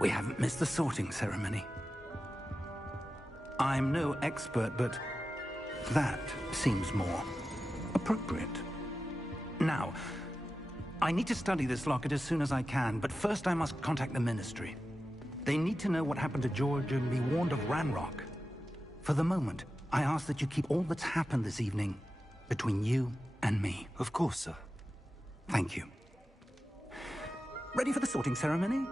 We haven't missed the sorting ceremony. I'm no expert, but that seems more appropriate. Now, I need to study this locket as soon as I can, but first I must contact the Ministry. They need to know what happened to George and be warned of Ranrock. For the moment, I ask that you keep all that's happened this evening between you and me. Of course, sir. Thank you. Ready for the sorting ceremony?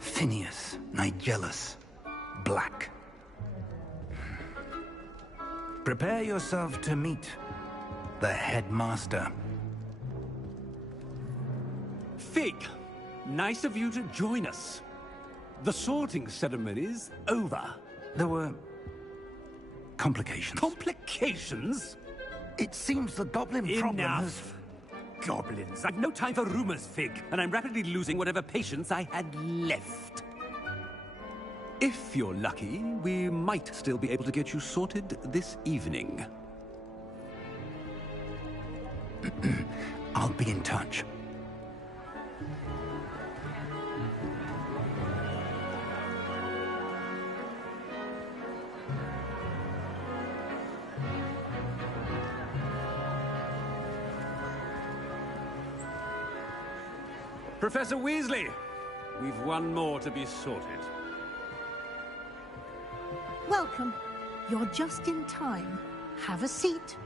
Phineas, Nigellus, Black. Prepare yourself to meet the headmaster. Fig, nice of you to join us. The sorting ceremony's over. There were complications. Complications? It seems the goblin problem has... Enough. Goblins. I've no time for rumors, Fig, and I'm rapidly losing whatever patience I had left. If you're lucky, we might still be able to get you sorted this evening. I'll be in touch. Professor Weasley, we've one more to be sorted. Welcome. You're just in time. Have a seat.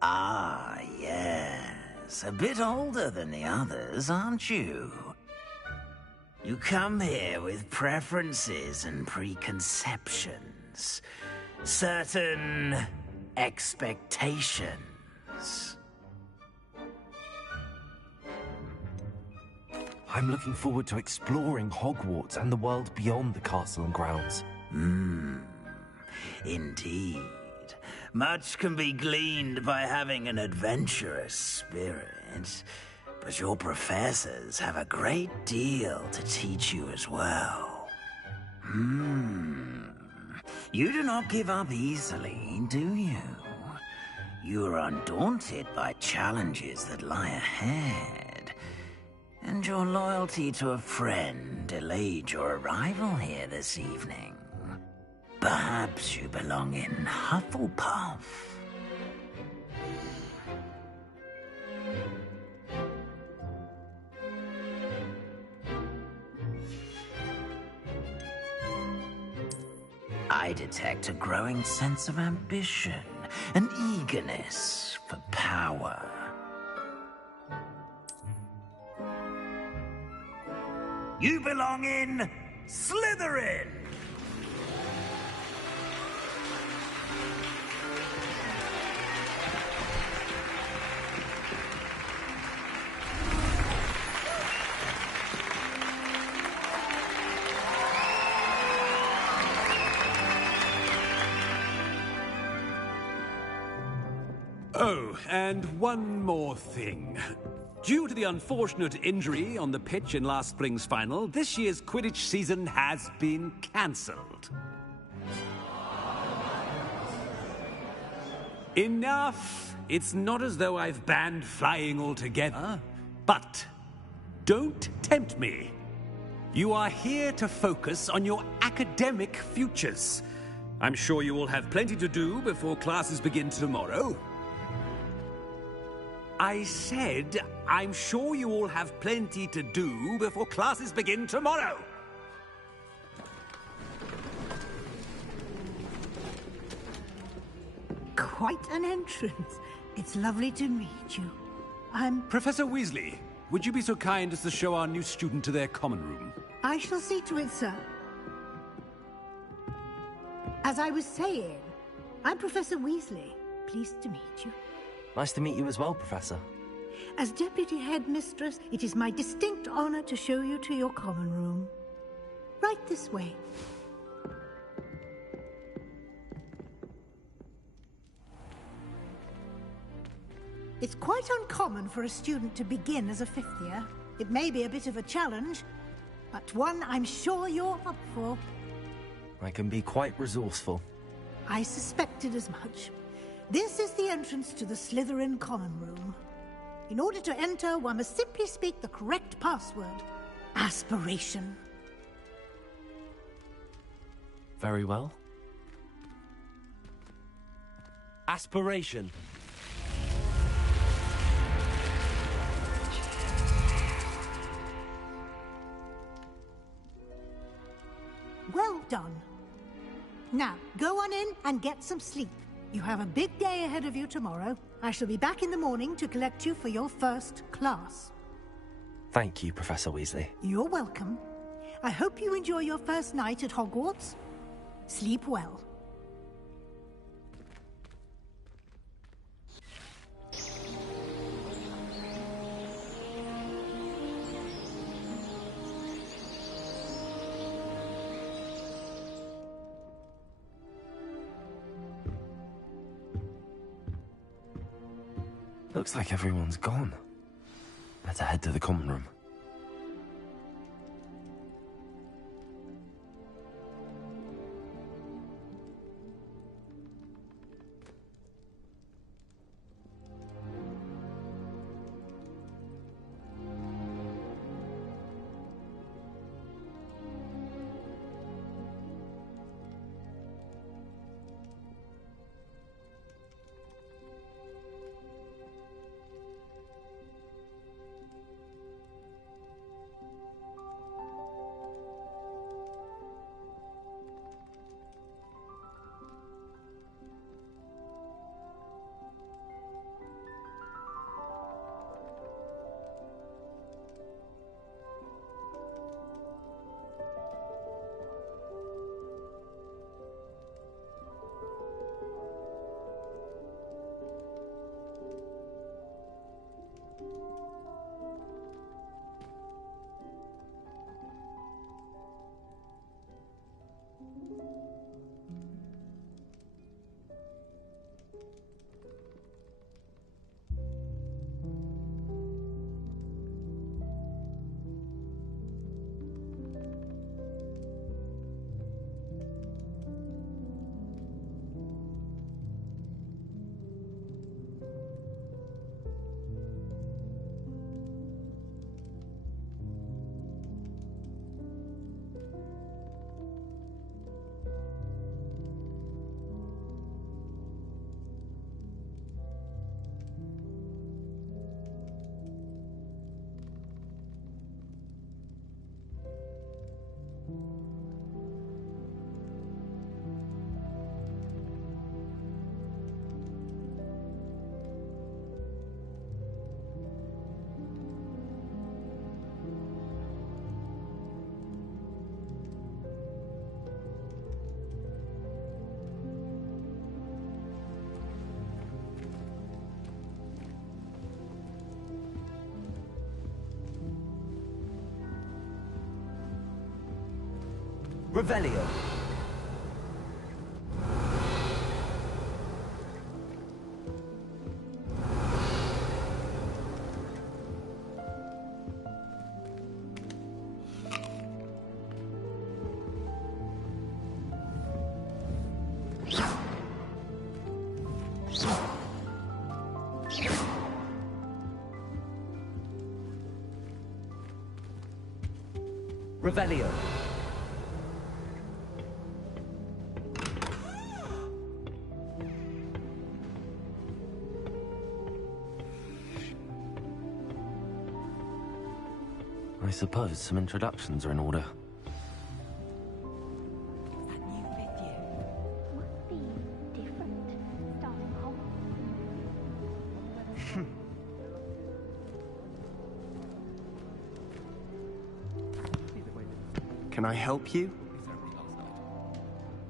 Ah, yes. A bit older than the others, aren't you? You come here with preferences and preconceptions. Certain expectations. I'm looking forward to exploring Hogwarts and the world beyond the castle and grounds. Indeed. Much can be gleaned by having an adventurous spirit, but your professors have a great deal to teach you as well. You do not give up easily, do you? You are undaunted by challenges that lie ahead. And your loyalty to a friend delayed your arrival here this evening. Perhaps you belong in Hufflepuff. I detect a growing sense of ambition, an eagerness for power. You belong in Slytherin! Oh, and one more thing. Due to the unfortunate injury on the pitch in last spring's final, this year's Quidditch season has been cancelled. Enough! It's not as though I've banned flying altogether, but don't tempt me. You are here to focus on your academic futures. I'm sure you will have plenty to do before classes begin tomorrow. I said, I'm sure you all have plenty to do before classes begin tomorrow. Quite an entrance. It's lovely to meet you. I'm... Professor Weasley, would you be so kind as to show our new student to their common room? I shall see to it, sir. As I was saying, I'm Professor Weasley. Pleased to meet you. Nice to meet you as well, Professor. As Deputy Headmistress, it is my distinct honor to show you to your common room. Right this way. It's quite uncommon for a student to begin as a fifth year. It may be a bit of a challenge, but one I'm sure you're up for. I can be quite resourceful. I suspected as much. This is the entrance to the Slytherin common room. In order to enter, one must simply speak the correct password. Aspiration. Very well. Aspiration. Well done. Now, go on in and get some sleep. You have a big day ahead of you tomorrow. I shall be back in the morning to collect you for your first class. Thank you, Professor Weasley. You're welcome. I hope you enjoy your first night at Hogwarts. Sleep well. Looks like everyone's gone. Better head to the common room. Revelio. Revelio. I suppose some introductions are in order. That new fifth year must be different starting home. Can I help you?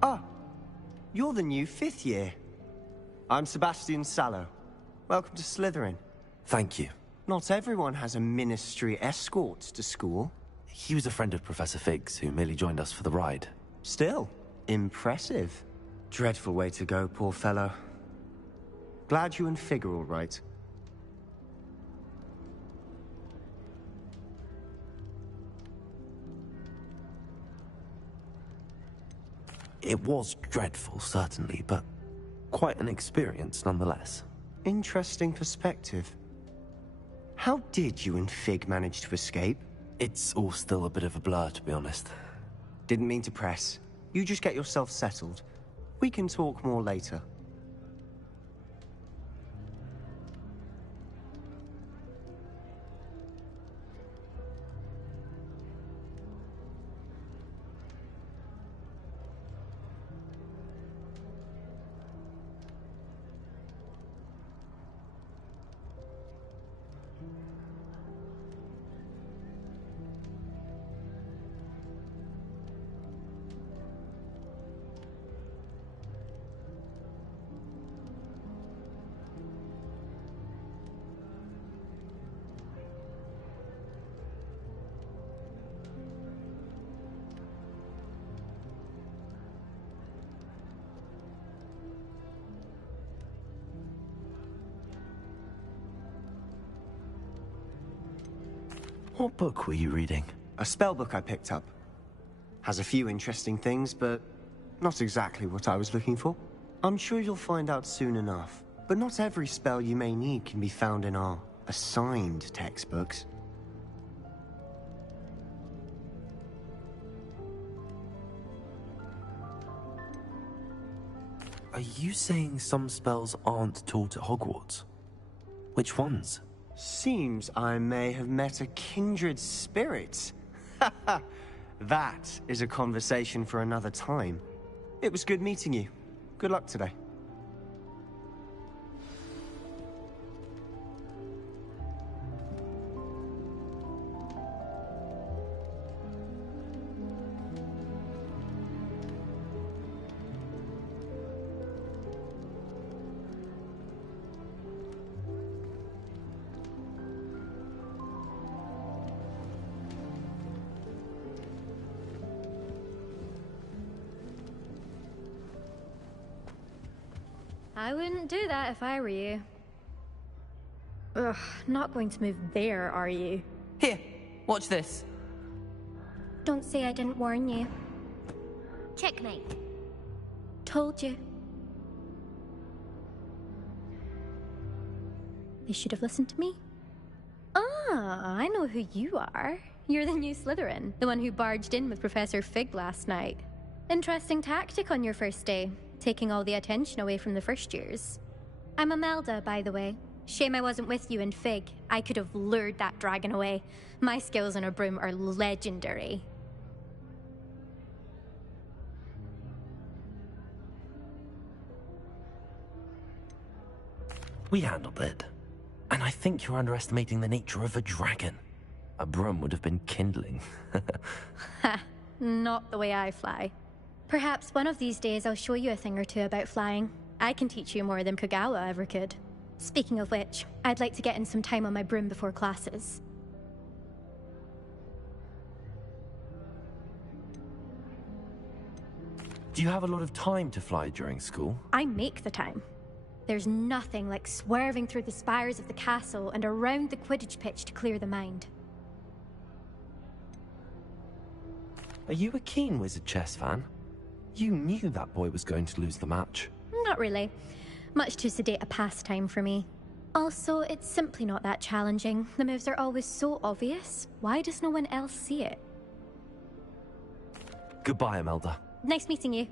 Ah, you're the new fifth year. I'm Sebastian Sallow. Welcome to Slytherin. Thank you. Not everyone has a ministry escort to school. He was a friend of Professor Fig's, who merely joined us for the ride. Still, impressive. Dreadful way to go, poor fellow. Glad you and Fig are all right. It was dreadful, certainly, but quite an experience nonetheless. Interesting perspective. How did you and Fig manage to escape? It's all still a bit of a blur, to be honest. Didn't mean to press. You just get yourself settled. We can talk more later. What book were you reading? A spellbook I picked up. Has a few interesting things, but not exactly what I was looking for. I'm sure you'll find out soon enough. But not every spell you may need can be found in our assigned textbooks. Are you saying some spells aren't taught at Hogwarts? Which ones? Seems I may have met a kindred spirit. That is a conversation for another time. It was good meeting you. Good luck today. I wouldn't do that if I were you. Ugh, not going to move there, are you? Here, watch this. Don't say I didn't warn you. Checkmate. Told you. They should have listened to me. Ah, I know who you are. You're the new Slytherin, the one who barged in with Professor Fig last night. Interesting tactic on your first day, taking all the attention away from the first years. I'm Imelda, by the way. Shame I wasn't with you and Fig. I could have lured that dragon away. My skills on a broom are legendary. We handled it. And I think you're underestimating the nature of a dragon. A broom would have been kindling. Ha, not the way I fly. Perhaps one of these days I'll show you a thing or two about flying. I can teach you more than Kagawa ever could. Speaking of which, I'd like to get in some time on my broom before classes. Do you have a lot of time to fly during school? I make the time. There's nothing like swerving through the spires of the castle and around the Quidditch pitch to clear the mind. Are you a keen Wizard chess fan? You knew that boy was going to lose the match. Not really. Much too sedate a pastime for me. Also, it's simply not that challenging. The moves are always so obvious. Why does no one else see it? Goodbye, Imelda. Nice meeting you.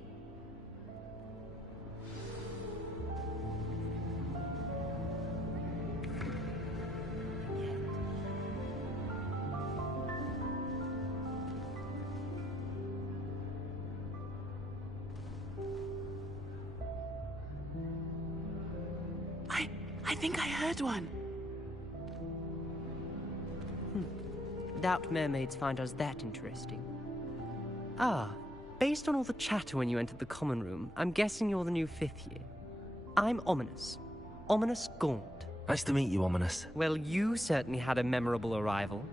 I think I heard one. Doubt mermaids find us that interesting. Ah, based on all the chatter when you entered the common room, I'm guessing you're the new 5th year. I'm Ominous. Ominous Gaunt. Nice to meet you, Ominous. Well, you certainly had a memorable arrival.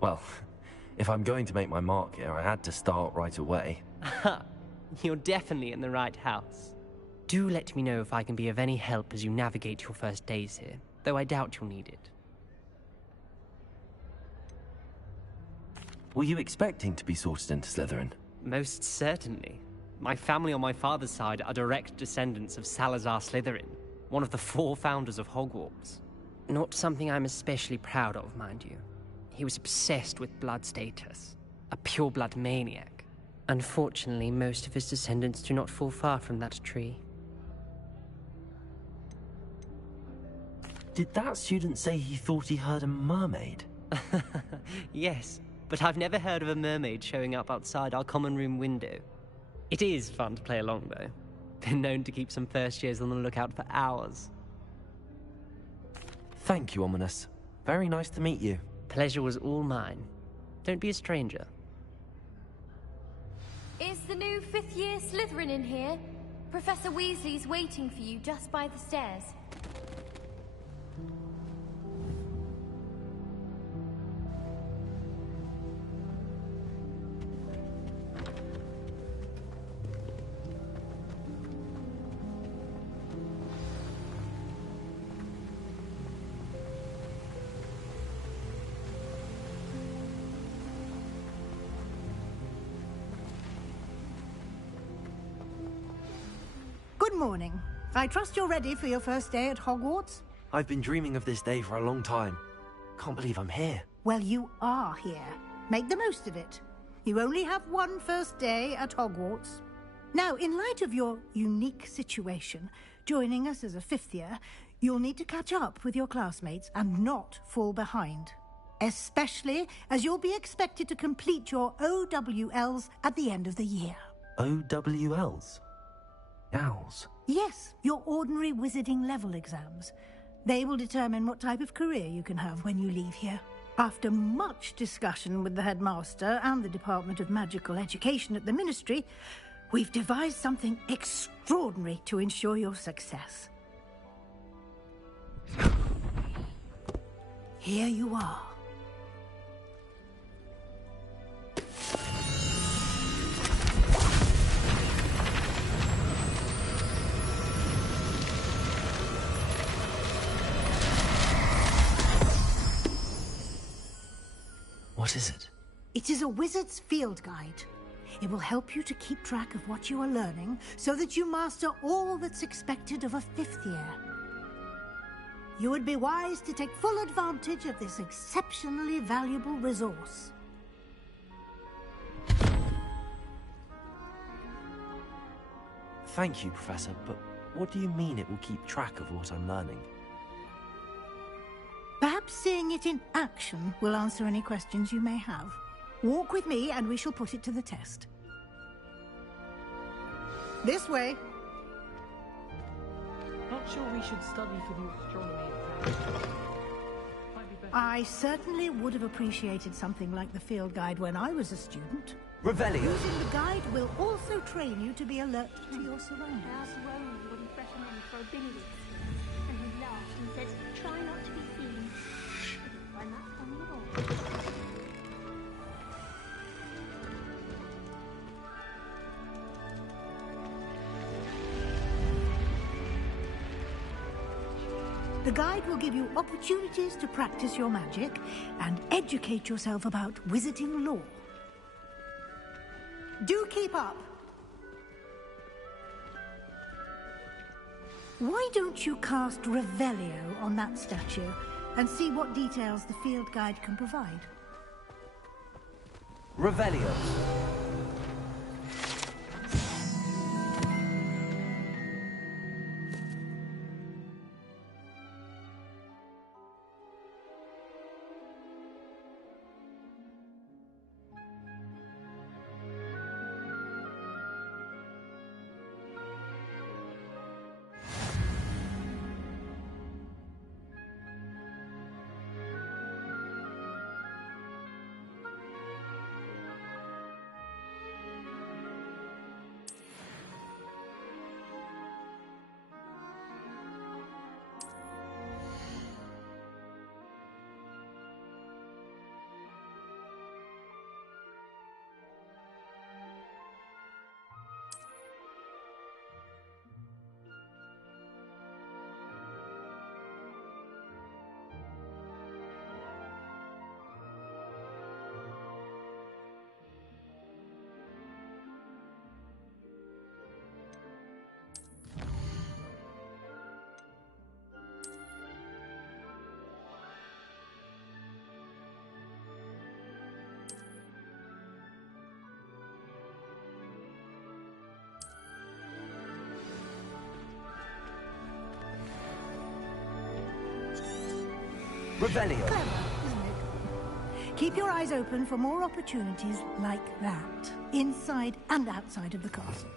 Well, if I'm going to make my mark here, I had to start right away. You're definitely in the right house. Do let me know if I can be of any help as you navigate your first days here, though I doubt you'll need it. Were you expecting to be sorted into Slytherin? Most certainly. My family on my father's side are direct descendants of Salazar Slytherin, one of the 4 founders of Hogwarts. Not something I'm especially proud of, mind you. He was obsessed with blood status, a pure-blood maniac. Unfortunately, most of his descendants do not fall far from that tree. Did that student say he thought he heard a mermaid? Yes, but I've never heard of a mermaid showing up outside our common room window. It is fun to play along, though. Been known to keep some first years on the lookout for hours. Thank you, Ominous. Very nice to meet you. Pleasure was all mine. Don't be a stranger. Is the new 5th year Slytherin in here? Professor Weasley's waiting for you just by the stairs. Good morning. I trust you're ready for your first day at Hogwarts? I've been dreaming of this day for a long time. Can't believe I'm here. Well, you are here. Make the most of it. You only have one first day at Hogwarts. Now, in light of your unique situation, joining us as a 5th year, you'll need to catch up with your classmates and not fall behind. Especially as you'll be expected to complete your OWLs at the end of the year. OWLs? Owls? Yes, your ordinary wizarding level exams. They will determine what type of career you can have when you leave here. After much discussion with the headmaster and the Department of Magical Education at the Ministry, we've devised something extraordinary to ensure your success. Here you are. What is it? It is a wizard's field guide. It will help you to keep track of what you are learning so that you master all that's expected of a 5th year. You would be wise to take full advantage of this exceptionally valuable resource. Thank you, Professor, but what do you mean it will keep track of what I'm learning? Perhaps seeing it in action will answer any questions you may have. Walk with me and we shall put it to the test. This way. Not sure we should study for the astronomy exam. I certainly would have appreciated something like the field guide when I was a student. Revelio! Using the guide will also train you to be alert to your surroundings. Rowan wouldn't threaten him for abilities. And he laughed and said, try not to be seen. I didn't find that funny at all. The guide will give you opportunities to practice your magic and educate yourself about wizarding lore. Do keep up. Why don't you cast Revelio on that statue and see what details the field guide can provide? Revelio! Revelio. Clever, isn't it? Keep your eyes open for more opportunities like that, inside and outside of the castle.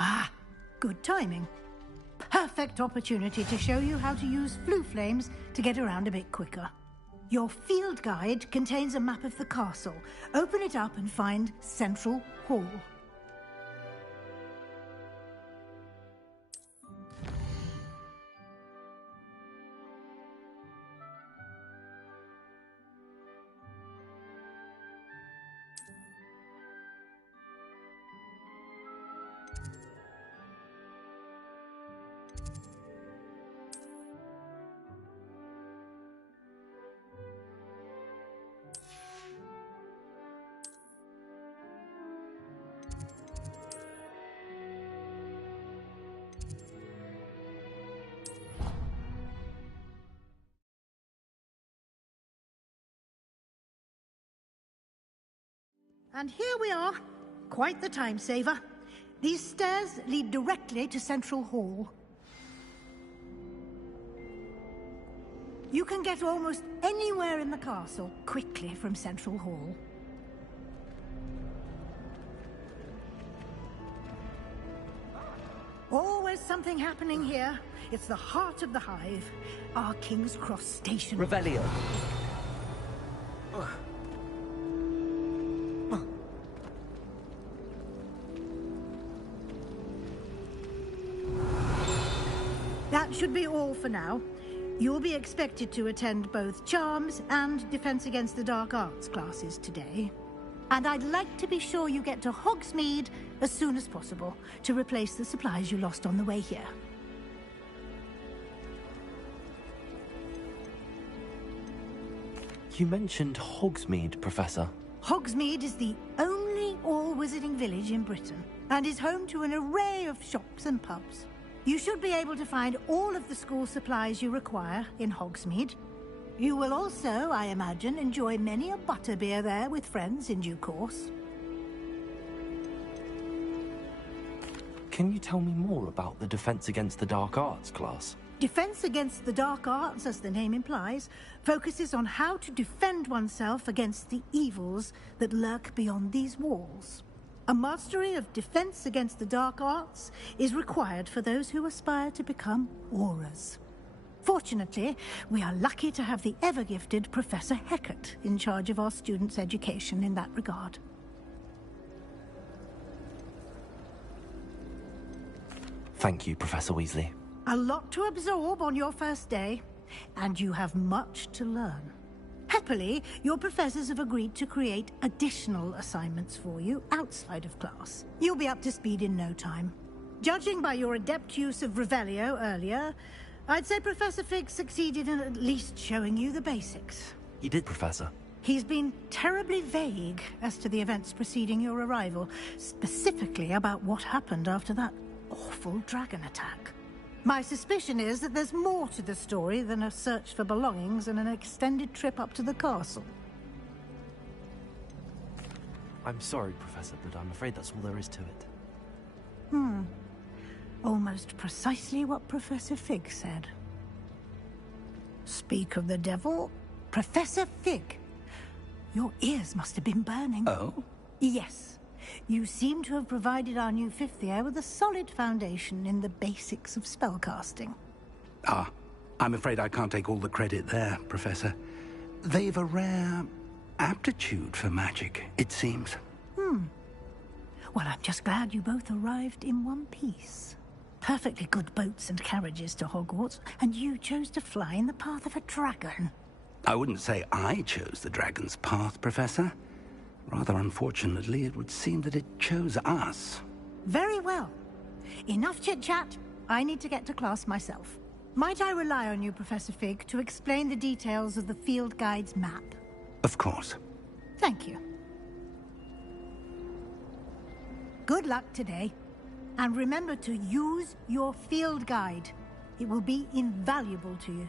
Ah, good timing. Perfect opportunity to show you how to use flue flames to get around a bit quicker. Your field guide contains a map of the castle. Open it up and find Central Hall. And here we are. Quite the time saver. These stairs lead directly to Central Hall. You can get almost anywhere in the castle quickly from Central Hall. Always something happening here. It's the heart of the hive. Our King's Cross station. Revelio. That should be all for now. You'll be expected to attend both Charms and Defense Against the Dark Arts classes today. And I'd like to be sure you get to Hogsmeade as soon as possible to replace the supplies you lost on the way here. You mentioned Hogsmeade, Professor. Hogsmeade is the only all-wizarding village in Britain and is home to an array of shops and pubs. You should be able to find all of the school supplies you require in Hogsmeade. You will also, I imagine, enjoy many a butterbeer there with friends in due course. Can you tell me more about the Defense Against the Dark Arts class? Defense Against the Dark Arts, as the name implies, focuses on how to defend oneself against the evils that lurk beyond these walls. A mastery of Defense Against the Dark Arts is required for those who aspire to become Aurors. Fortunately, we are lucky to have the ever-gifted Professor Hecat in charge of our students' education in that regard. Thank you, Professor Weasley. A lot to absorb on your first day, and you have much to learn. Happily, your professors have agreed to create additional assignments for you outside of class. You'll be up to speed in no time. Judging by your adept use of Revelio earlier, I'd say Professor Fig succeeded in at least showing you the basics. He did, Professor. He's been terribly vague as to the events preceding your arrival, specifically about what happened after that awful dragon attack. My suspicion is that there's more to the story than a search for belongings and an extended trip up to the castle. I'm sorry, Professor, but I'm afraid that's all there is to it. Almost precisely what Professor Fig said. Speak of the devil, Professor Fig. Your ears must have been burning. Oh? Yes. You seem to have provided our new fifth year with a solid foundation in the basics of spellcasting. Ah, I'm afraid I can't take all the credit there, Professor. They've a rare aptitude for magic, it seems. Well, I'm just glad you both arrived in one piece. Perfectly good boats and carriages to Hogwarts, and you chose to fly in the path of a dragon. I wouldn't say I chose the dragon's path, Professor. Rather unfortunately, it would seem that it chose us. Very well. Enough chit-chat. I need to get to class myself. Might I rely on you, Professor Fig, to explain the details of the field guide's map? Of course. Thank you. Good luck today. And remember to use your field guide. It will be invaluable to you.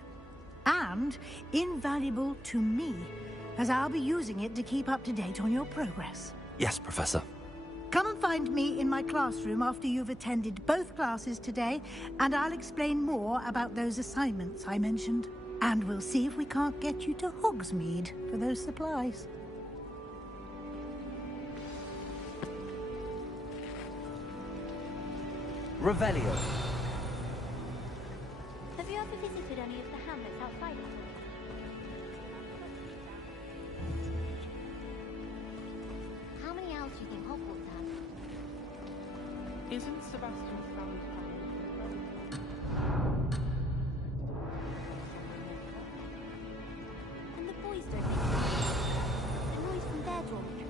And invaluable to me, as I'll be using it to keep up to date on your progress. Yes, Professor. Come and find me in my classroom after you've attended both classes today, and I'll explain more about those assignments I mentioned. And we'll see if we can't get you to Hogsmeade for those supplies. Revelio. Have you ever visited any of the hamlets outside of Hogwarts? How many owls do you think Hogwarts has? Isn't Sebastian's family And the boys don't make the noise from their dormitory.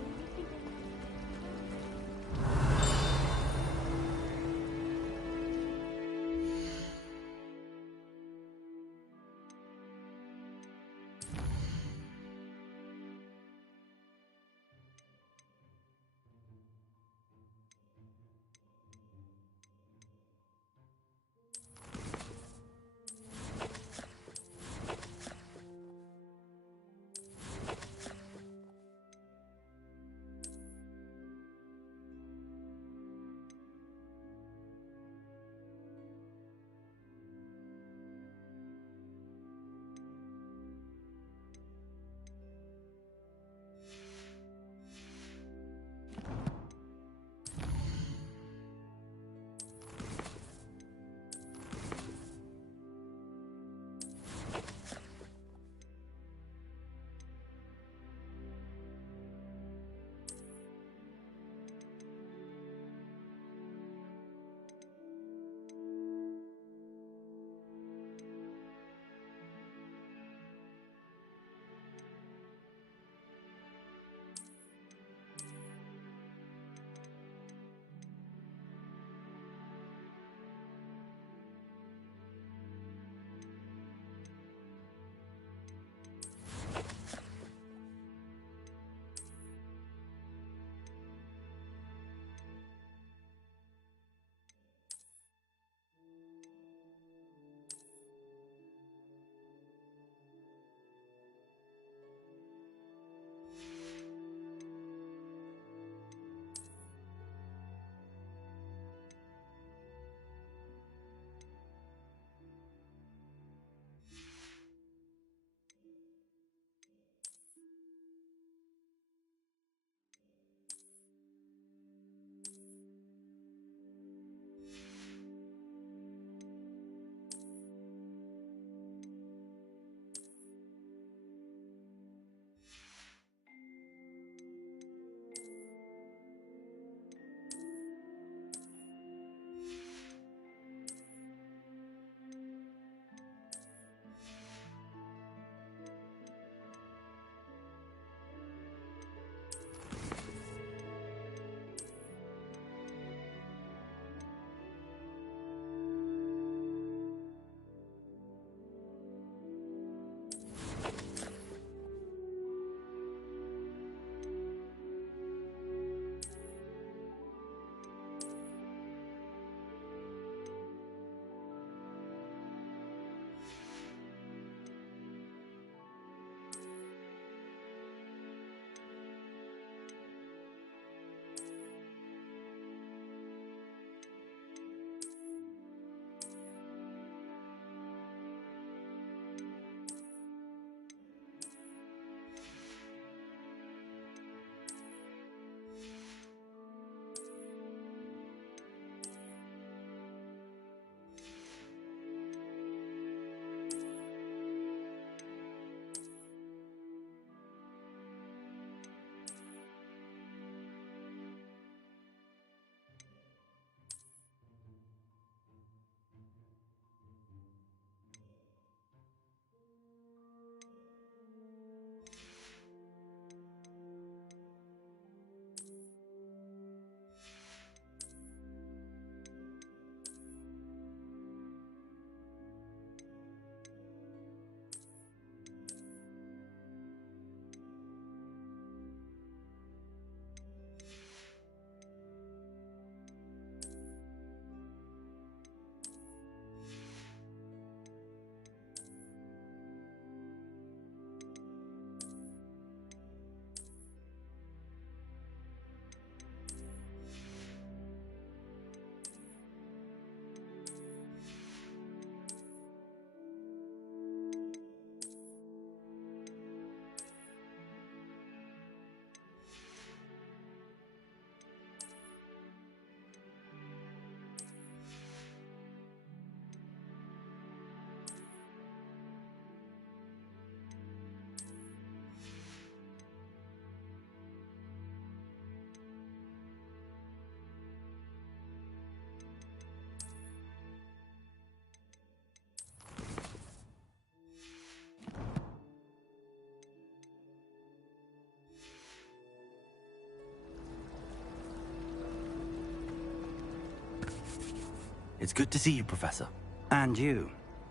It's good to see you, Professor. And you.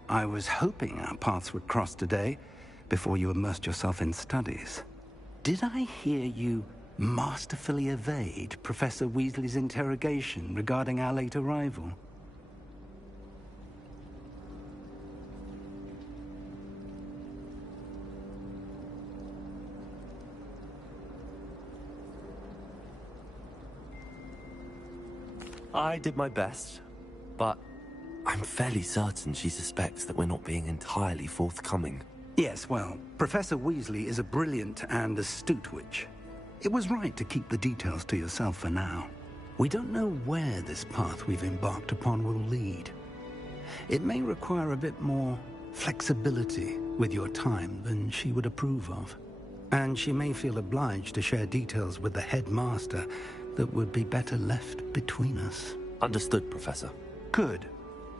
I was hoping our paths would cross today, before you immersed yourself in studies. Did I hear you masterfully evade Professor Weasley's interrogation regarding our late arrival? I did my best, but I'm fairly certain she suspects that we're not being entirely forthcoming. Yes, well, Professor Weasley is a brilliant and astute witch. It was right to keep the details to yourself for now. We don't know where this path we've embarked upon will lead. It may require a bit more flexibility with your time than she would approve of. And she may feel obliged to share details with the headmaster that would be better left between us. Understood, Professor. Good.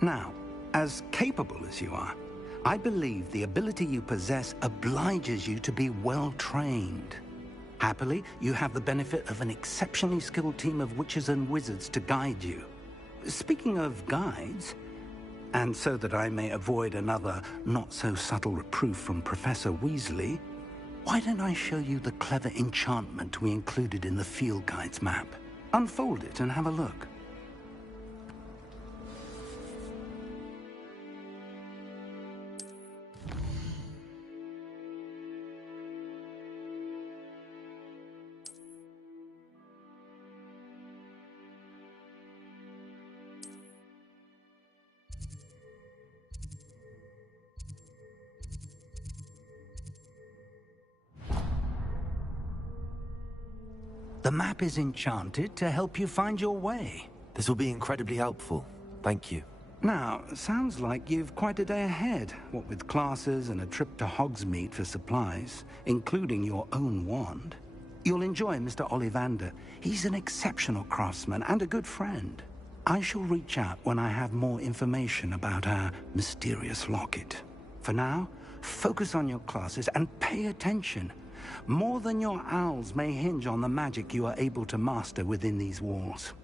Now, as capable as you are, I believe the ability you possess obliges you to be well trained. Happily, you have the benefit of an exceptionally skilled team of witches and wizards to guide you. Speaking of guides, and so that I may avoid another not-so-subtle reproof from Professor Weasley, why don't I show you the clever enchantment we included in the field guide's map? Unfold it and have a look. The map is enchanted to help you find your way. This will be incredibly helpful. Thank you. Now, sounds like you've quite a day ahead, what with classes and a trip to Hogsmeade for supplies, including your own wand. You'll enjoy Mr. Ollivander. He's an exceptional craftsman and a good friend. I shall reach out when I have more information about our mysterious locket. For now, focus on your classes and pay attention. More than your owls may hinge on the magic you are able to master within these walls.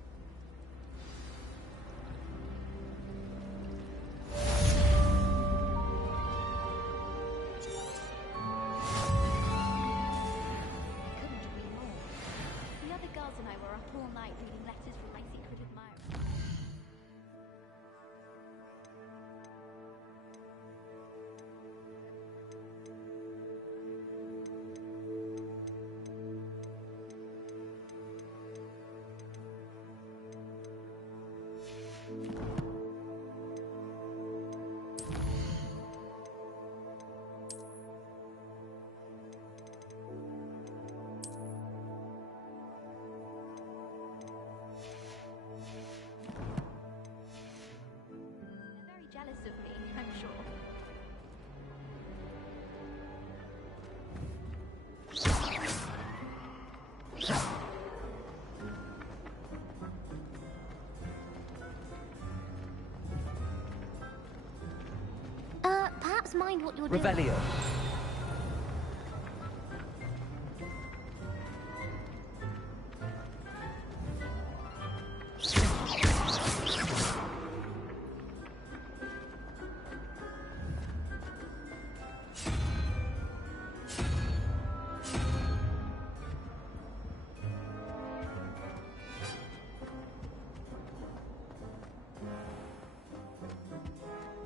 Jealous of me, I'm sure. Perhaps mind what you're doing. Revelio.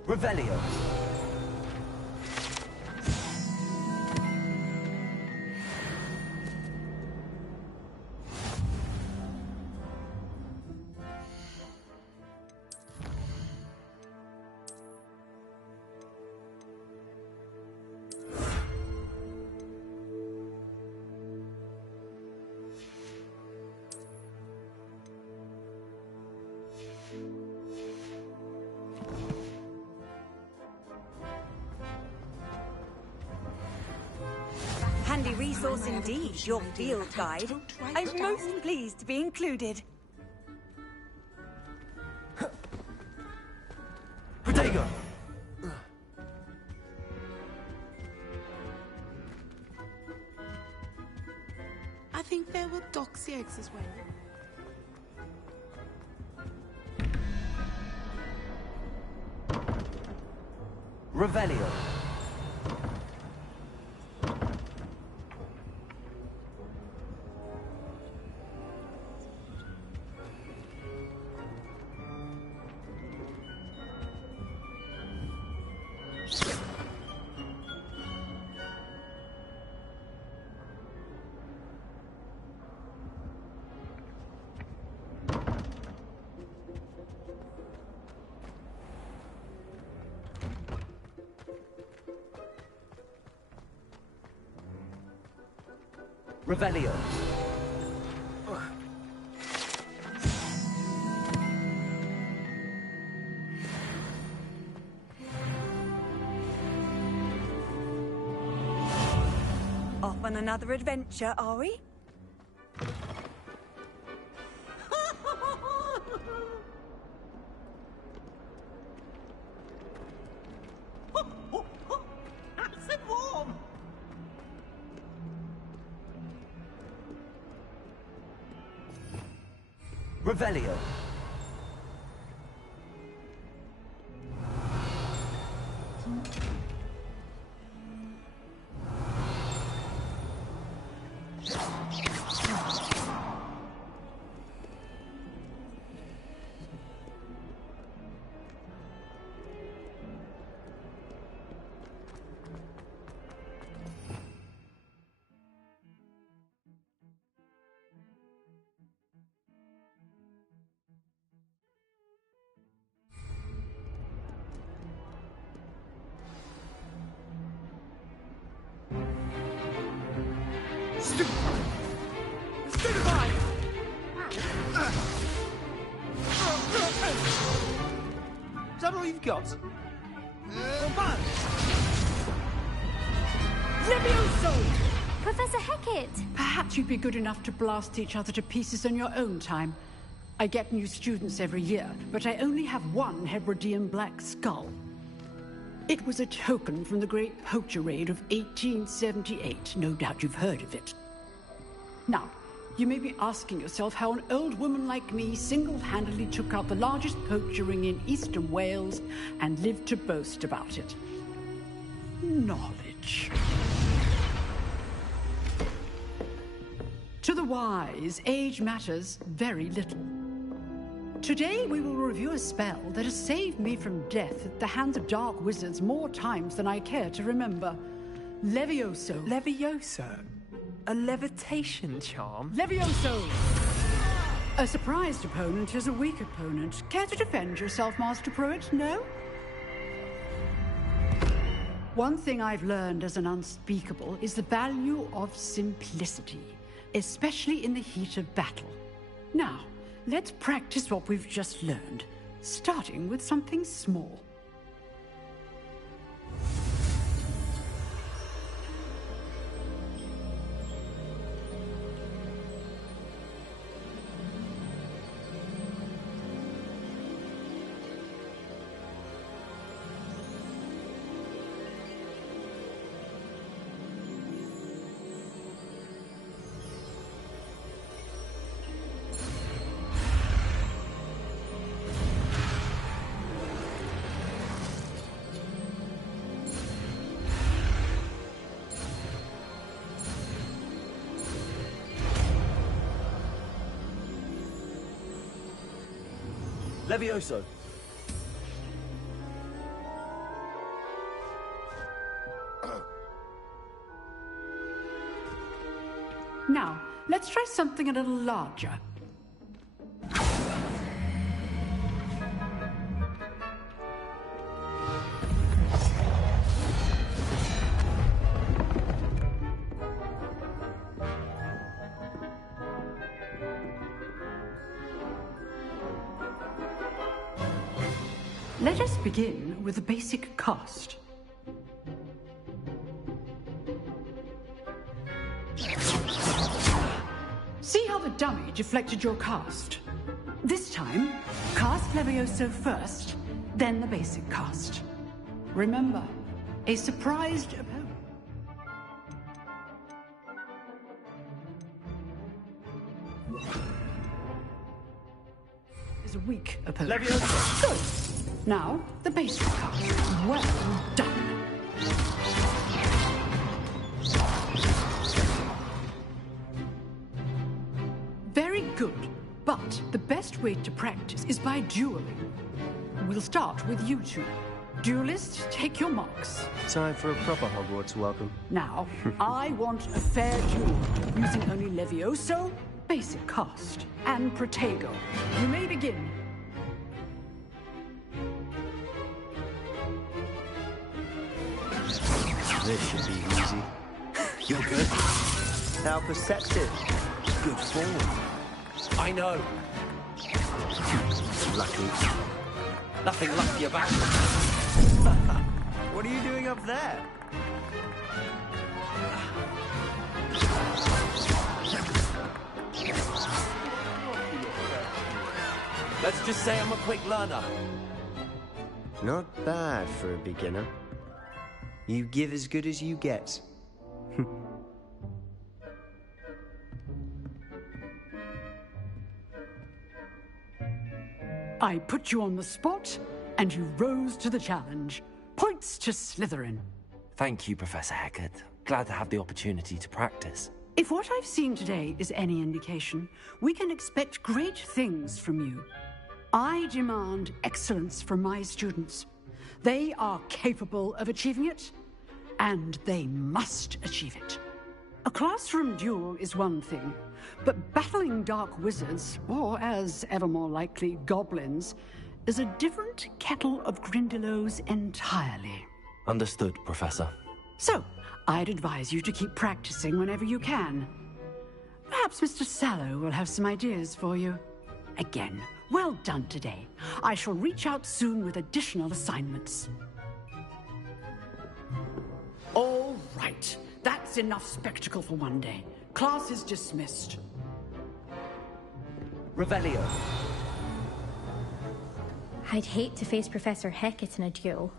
Revelio. Handy resource indeed, your field guide. I'm most pleased to be included. Protego! I think there were doxy eggs as well. Revelio. Revelio. Off on another adventure, are we? Nice and warm. Revelio. Is that all you've got? Levioso! Professor Hecat! Perhaps you'd be good enough to blast each other to pieces on your own time. I get new students every year, but I only have one Hebridean black skull. It was a token from the Great Poacher Raid of 1878. No doubt you've heard of it. Now, you may be asking yourself how an old woman like me single-handedly took out the largest poacher ring in eastern Wales and lived to boast about it. Knowledge. To the wise, age matters very little. Today we will review a spell that has saved me from death at the hands of dark wizards more times than I care to remember. Levioso. Levioso? A levitation charm? Levioso! A surprised opponent is a weak opponent. Care to defend yourself, Master Pruitt? No? One thing I've learned as an unspeakable is the value of simplicity, especially in the heat of battle. Now, let's practice what we've just learned, starting with something small. Levioso. Now, let's try something a little larger. Let us begin with the basic cast. See how the dummy deflected your cast? This time, cast Levioso first, then the basic cast. Remember, a surprised opponent. Is a weak opponent. Levioso! Good. Now, the basic cast. Well done. Very good. But the best way to practice is by dueling. We'll start with you two. Duelists, take your marks. Time for a proper Hogwarts welcome. Now, I want a fair duel, using only Levioso, basic cast, and Protego. You may begin. This should be easy. You're good. How perceptive. Good form. I know. Lucky. Nothing lucky about it. What are you doing up there? Let's just say I'm a quick learner. Not bad for a beginner. You give as good as you get. I put you on the spot, and you rose to the challenge. Points to Slytherin. Thank you, Professor Hecat. Glad to have the opportunity to practice. If what I've seen today is any indication, we can expect great things from you. I demand excellence from my students. They are capable of achieving it, and they must achieve it. A classroom duel is one thing, but battling dark wizards, or as ever more likely, goblins, is a different kettle of Grindylows entirely. Understood, Professor. So, I'd advise you to keep practicing whenever you can. Perhaps Mr. Sallow will have some ideas for you. Again, well done today. I shall reach out soon with additional assignments. All right. That's enough spectacle for one day. Class is dismissed. Revelio. I'd hate to face Professor Hecat in a duel.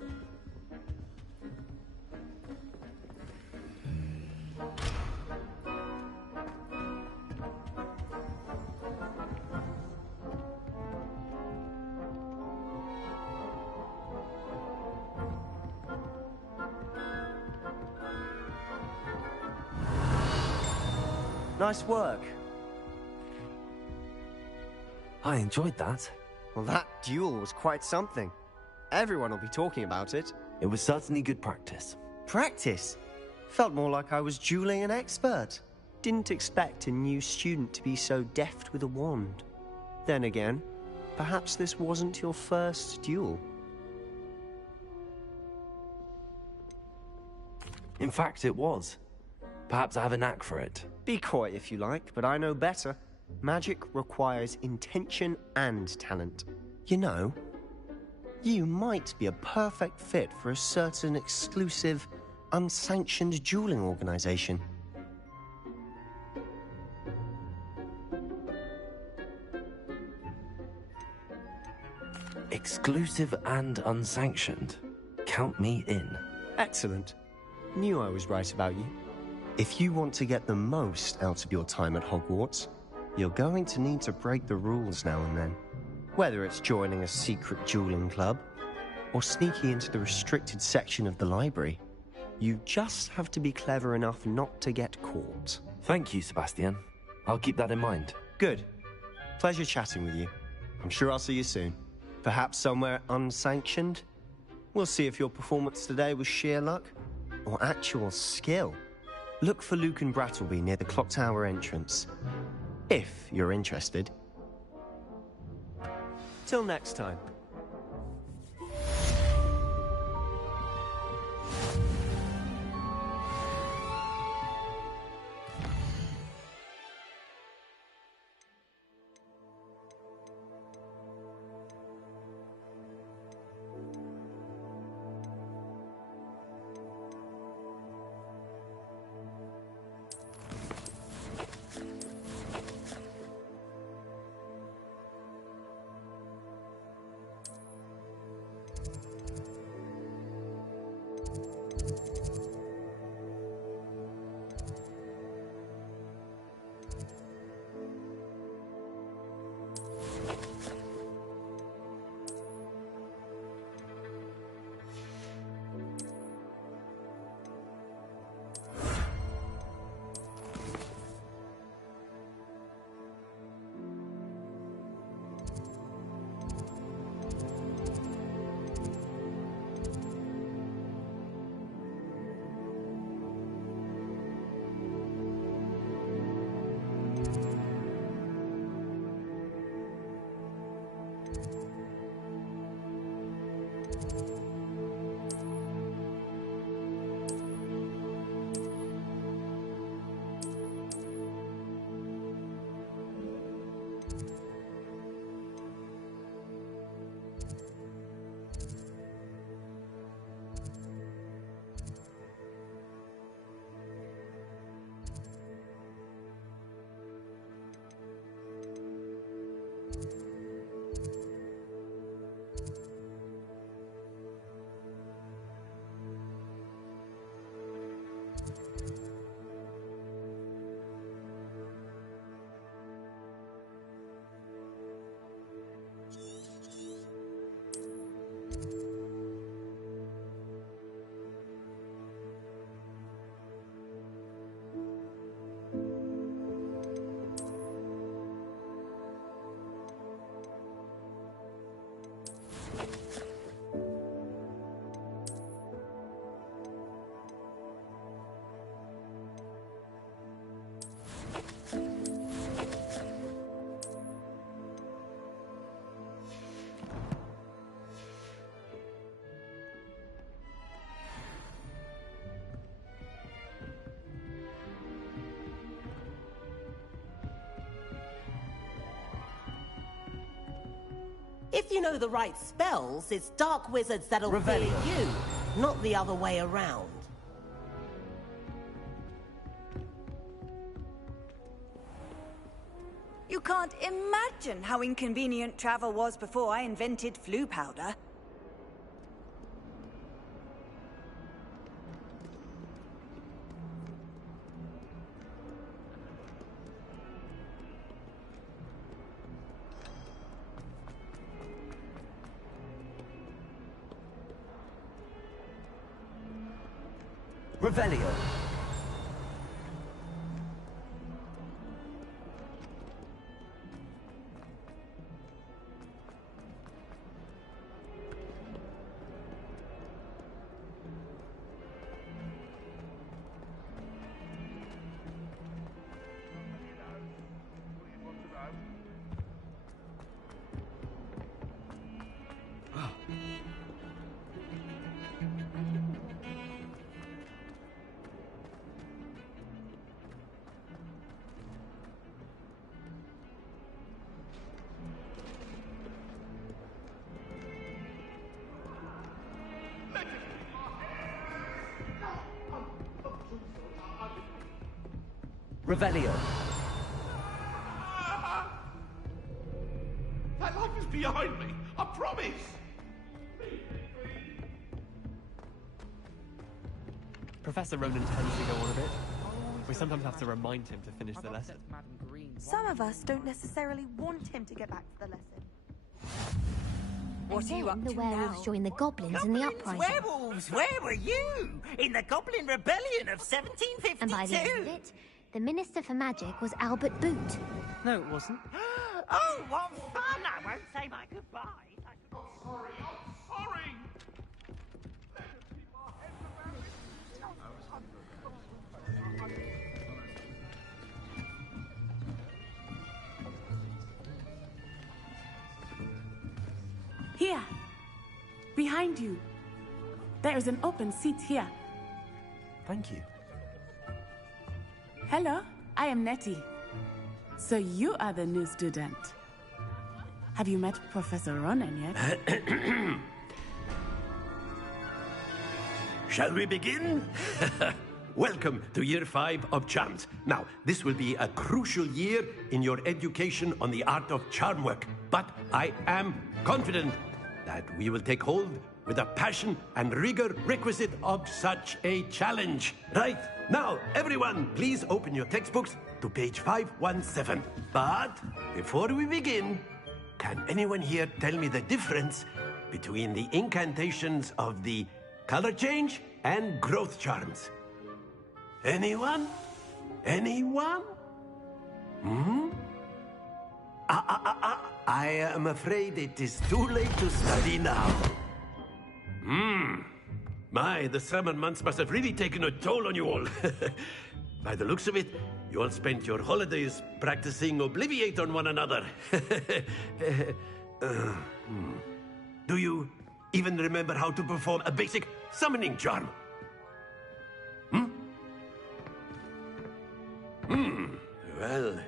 Nice work. I enjoyed that. Well, that duel was quite something. Everyone will be talking about it. It was certainly good practice. Practice? Felt more like I was dueling an expert. Didn't expect a new student to be so deft with a wand. Then again, perhaps this wasn't your first duel. In fact, it was. Perhaps I have a knack for it. Be coy if you like, but I know better. Magic requires intention and talent. You know, you might be a perfect fit for a certain exclusive, unsanctioned dueling organization. Exclusive and unsanctioned. Count me in. Excellent. Knew I was right about you. If you want to get the most out of your time at Hogwarts, you're going to need to break the rules now and then. Whether it's joining a secret dueling club, or sneaking into the restricted section of the library, you just have to be clever enough not to get caught. Thank you, Sebastian. I'll keep that in mind. Good. Pleasure chatting with you. I'm sure I'll see you soon. Perhaps somewhere unsanctioned? We'll see if your performance today was sheer luck, or actual skill. Look for Luke and Brattleby near the clock tower entrance. If you're interested. Till next time. If you know the right spells, it's dark wizards that'll fear you, not the other way around. You can't imagine how inconvenient travel was before I invented flu powder. Revelio. Revelio. That life is behind me, I promise! Professor Ronan tends to go on a bit. We sometimes have to remind him to finish the lesson. Some of us don't necessarily want him to get back to the lesson. What are you up the to werewolves now? joined the goblins in the uprising. Werewolves, where were you? In the Goblin Rebellion of 1752? And by the end of it, the Minister for Magic was Albert Boot. No, it wasn't. Oh, what fun! I won't say my goodbyes. I'm sorry, I'm sorry! Here, behind you. There is an open seat here. Thank you. Hello, I am Nettie. So you are the new student. Have you met Professor Ronan yet? Shall we begin? Welcome to Year 5 of Charms. Now, this will be a crucial year in your education on the art of charm work. But I am confident that we will take hold with the passion and rigor requisite of such a challenge. Right, now, everyone, please open your textbooks to page 517. But before we begin, can anyone here tell me the difference between the incantations of the color change and growth charms? Anyone? Anyone? Hmm? I am afraid it is too late to study now. My, the summer months must have really taken a toll on you all. By the looks of it, you all spent your holidays practicing Obliviate on one another. Do you even remember how to perform a basic summoning charm? Well,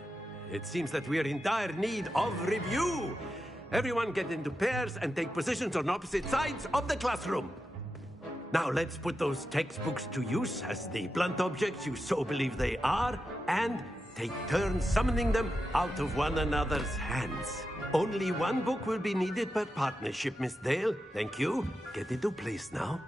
it seems that we are in dire need of review. Everyone get into pairs and take positions on opposite sides of the classroom. Now let's put those textbooks to use as the blunt objects you so believe they are, and take turns summoning them out of one another's hands. Only one book will be needed per partnership, Miss Dale. Thank you. Get into place now.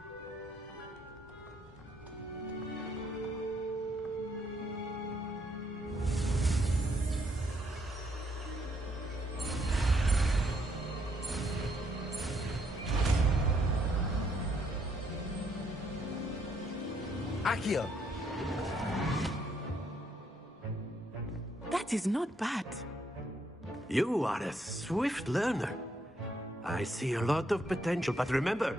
Accio. That is not bad. You are a swift learner. I see a lot of potential, but remember,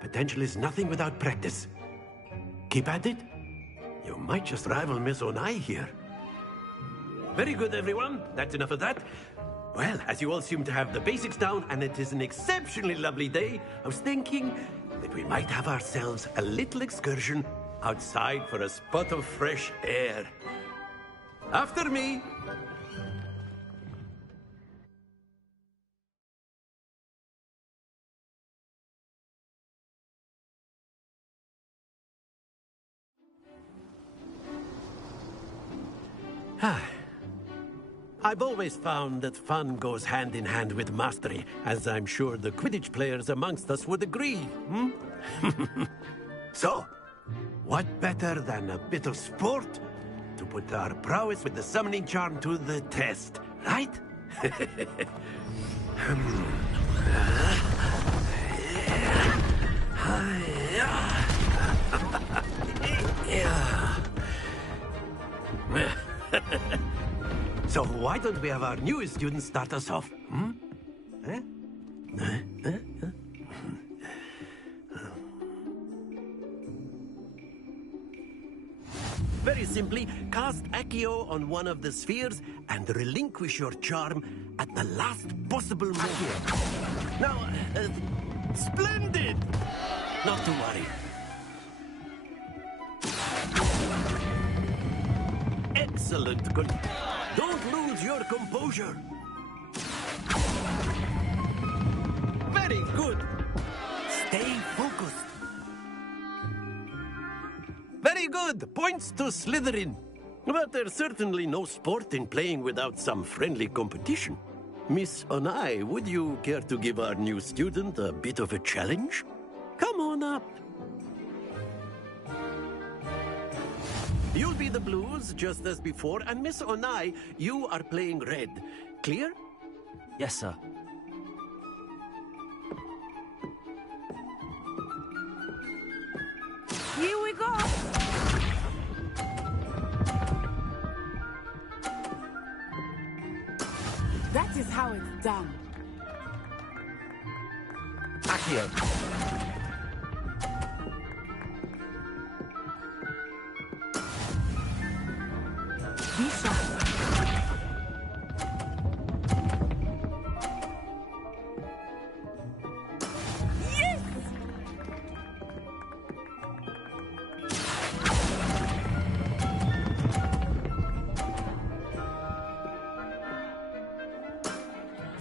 potential is nothing without practice. Keep at it. You might just rival Miss Onai here. Very good, everyone. That's enough of that. Well, as you all seem to have the basics down, and it is an exceptionally lovely day, I was thinking that we might have ourselves a little excursion outside for a spot of fresh air. After me. I've always found that fun goes hand in hand with mastery, as I'm sure the Quidditch players amongst us would agree, hmm? So, what better than a bit of sport to put our prowess with the summoning charm to the test, right? So why don't we have our newest student start us off? Hmm? Very simply, cast Accio on one of the spheres and relinquish your charm at the last possible moment. Now, splendid! Not to worry. Excellent. Good. Don't lose your composure. Very good. Stay focused. Very good. Points to Slytherin. But there's certainly no sport in playing without some friendly competition. Miss Onai, would you care to give our new student a bit of a challenge? Come on up. You'll be the blues, just as before, and Miss Onai, you are playing red. Clear? Yes, sir. Here we go! That is how it's done. Accio.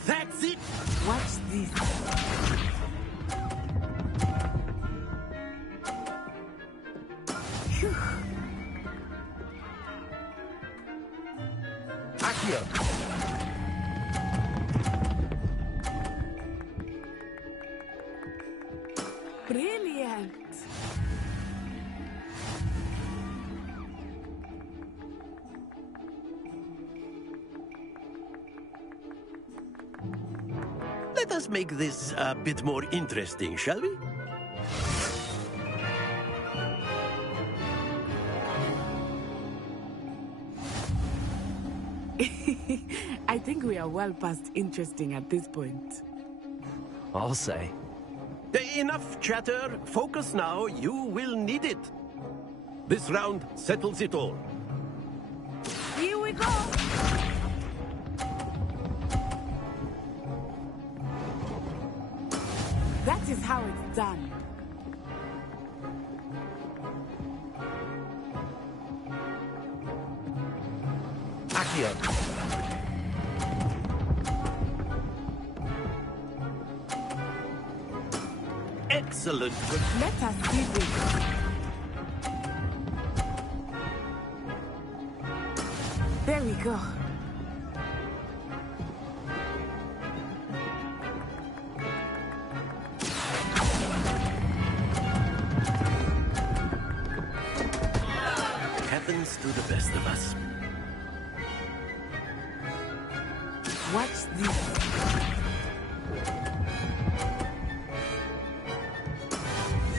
That's it! Watch this. Phew. Accio. Brilliant. Let us make this a bit more interesting, shall we? I think we are well past interesting at this point. I'll say. Enough chatter. Focus now. You will need it. This round settles it all. Here we go! That is how it's done. Accio. Excellent. Let us see this. There we go. Happens to the best of us. Watch this.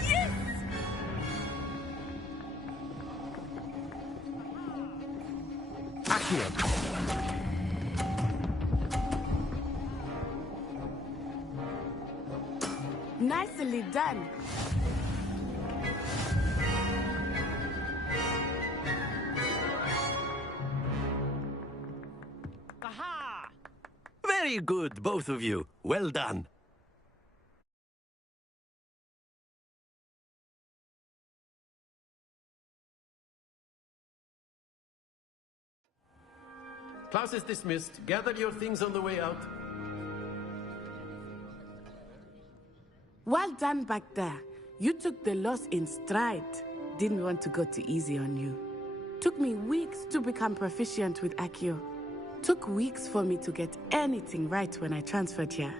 Yes! Accio. Nicely done. Very good, both of you. Well done. Class is dismissed. Gather your things on the way out. Well done back there. You took the loss in stride. Didn't want to go too easy on you. Took me weeks to become proficient with Accio. Took weeks for me to get anything right when I transferred here.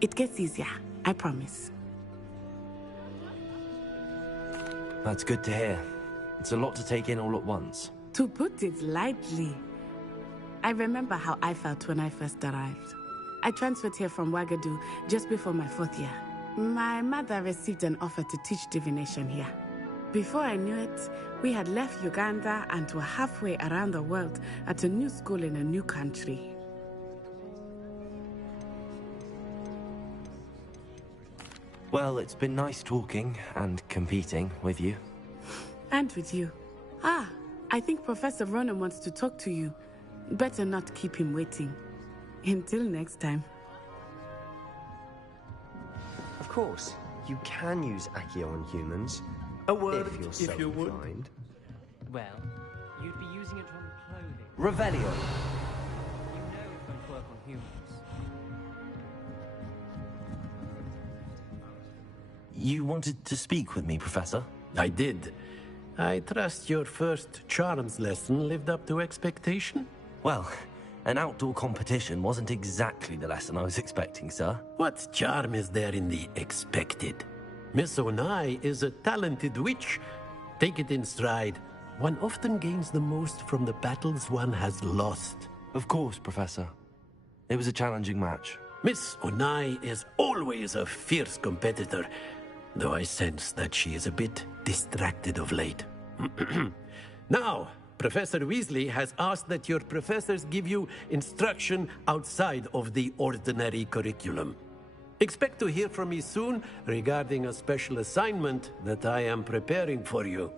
It gets easier, I promise. That's good to hear. It's a lot to take in all at once. To put it lightly, I remember how I felt when I first arrived. I transferred here from Wagadu just before my 4th year. My mother received an offer to teach divination here. Before I knew it, we had left Uganda and were halfway around the world at a new school in a new country. Well, it's been nice talking and competing with you. And with you. Ah, I think Professor Ronan wants to talk to you. Better not keep him waiting. Until next time. Of course, you can use Accio on humans. A word, if you're so if you would. inclined. Well, you'd be using it on clothing. Revelio. You know it won't work on humans. You wanted to speak with me, Professor? I did. I trust your first charms lesson lived up to expectation? Well, an outdoor competition wasn't exactly the lesson I was expecting, sir. What charm is there in the expected? Miss Onai is a talented witch. Take it in stride. One often gains the most from the battles one has lost. Of course, Professor. It was a challenging match. Miss Onai is always a fierce competitor, though I sense that she is a bit distracted of late. Now, Professor Weasley has asked that your professors give you instruction outside of the ordinary curriculum. Expect to hear from me soon regarding a special assignment that I am preparing for you.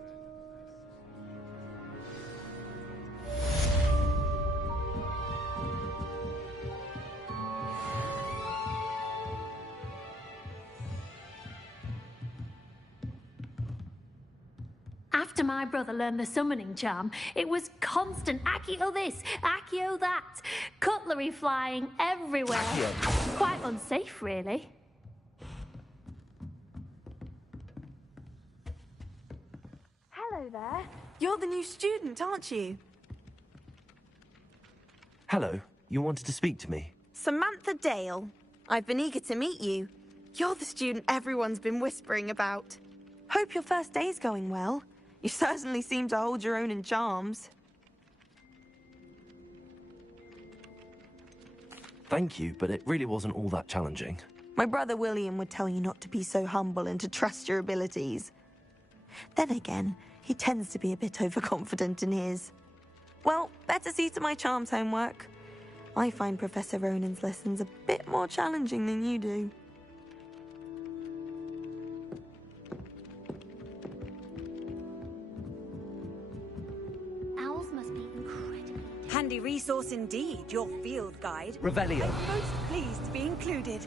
After my brother learned the summoning charm, it was constant Accio this, Accio that, cutlery flying everywhere. Accio. Quite unsafe, really. Hello there. You're the new student, aren't you? Hello. You wanted to speak to me? Samantha Dale. I've been eager to meet you. You're the student everyone's been whispering about. Hope your first day's going well. You certainly seem to hold your own in charms. Thank you, but it really wasn't all that challenging. My brother William would tell you not to be so humble and to trust your abilities. Then again, he tends to be a bit overconfident in his. Well, better see to my charms homework. I find Professor Ronan's lessons a bit more challenging than you do. Owls must be incredibly... Handy resource indeed, your field guide. Revelio. I'm most pleased to be included.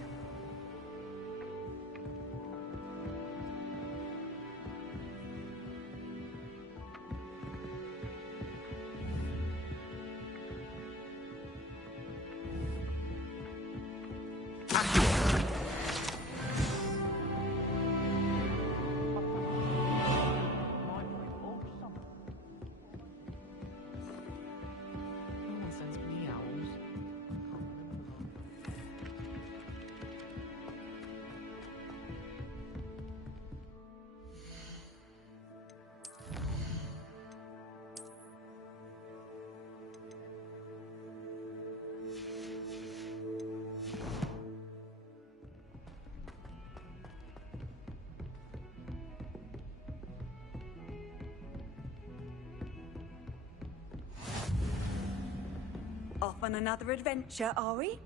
Off on another adventure, are we?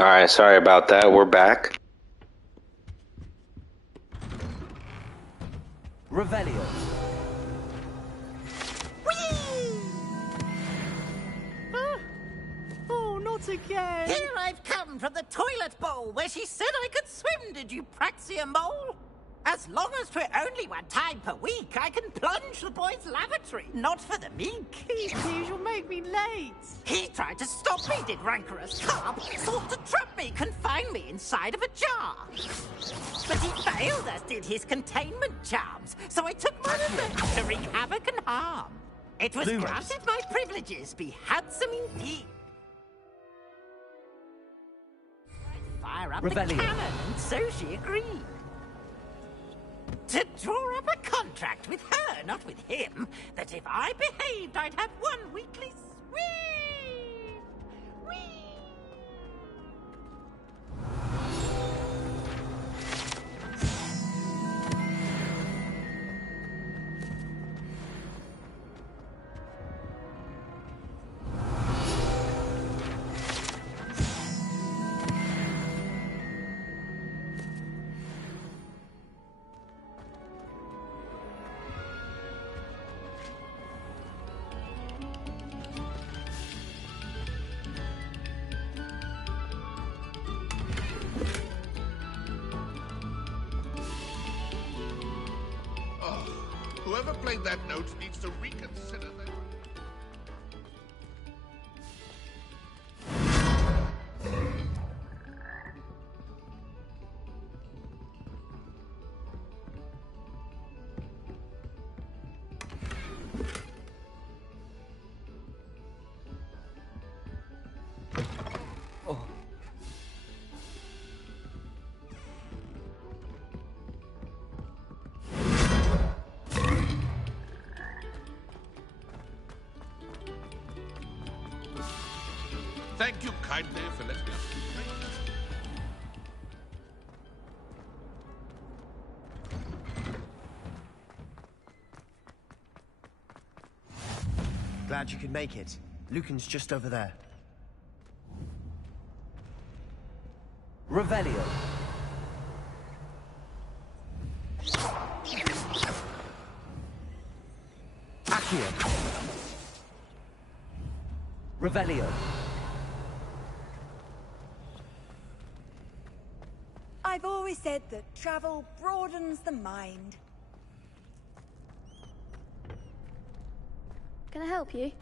Alright, sorry about that. We're back. Revelio. Oh, not again! Here I've come from the toilet bowl where she said I could swim, did you praxia mole? As long as 'twere only one time per week, I can plunge the boy's lavatory, not for the meek. Please, you'll make me late. He tried to stop me, did rancorous carp. Thought to trap me, confine me inside of a jar. But he failed, as did his containment charms, so I took my revenge to wreak havoc and harm. It was granted my privileges be handsome indeed. I'd fire up the cannon, and so she agreed. To draw up a contract with her, not with him, that if I behaved, I'd have one weekly swim. Whee! Whoever played that note needs to reconsider their... Thank you kindly for letting us... Glad you could make it. Lucan's just over there. Revelio. Accio. Revelio. I've always said that travel broadens the mind. Can I help you?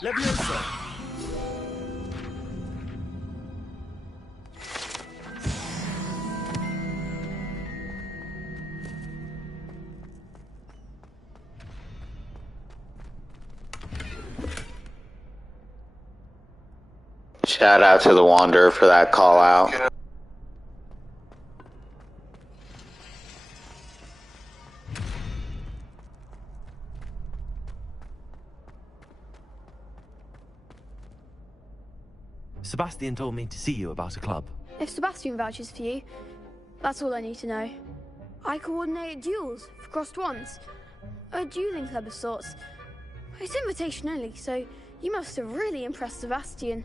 Leviosa. Shout out to the Wanderer for that call out. Sebastian told me to see you about a club. If Sebastian vouches for you, that's all I need to know. I coordinate duels for crossed wands. A dueling club of sorts. It's invitation only, so you must have really impressed Sebastian.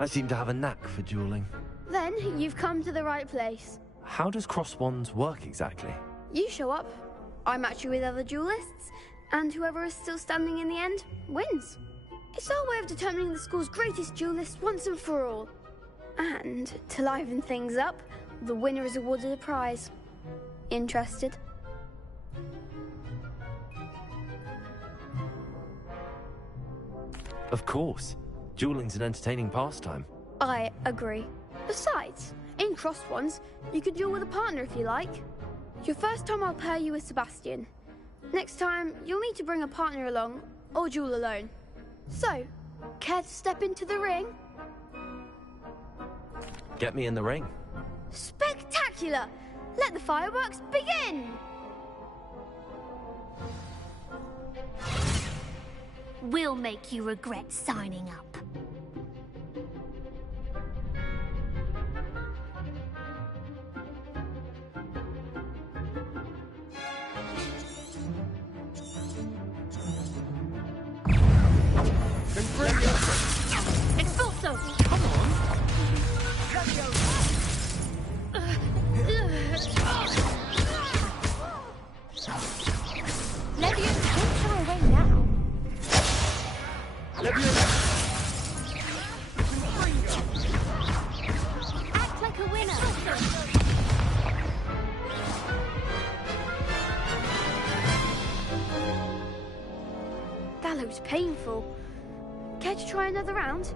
I seem to have a knack for dueling. Then you've come to the right place. How does cross wands work exactly? You show up, I match you with other duelists, and whoever is still standing in the end wins. It's our way of determining the school's greatest duelist once and for all. And to liven things up, the winner is awarded a prize. Interested? Of course. Dueling's an entertaining pastime. I agree. Besides, in crossed ones, you could duel with a partner if you like. Your first time I'll pair you with Sebastian. Next time, you'll need to bring a partner along, or duel alone. So, care to step into the ring? Get me in the ring. Spectacular! Let the fireworks begin! We'll make you regret signing up. looks painful. Care to try another round?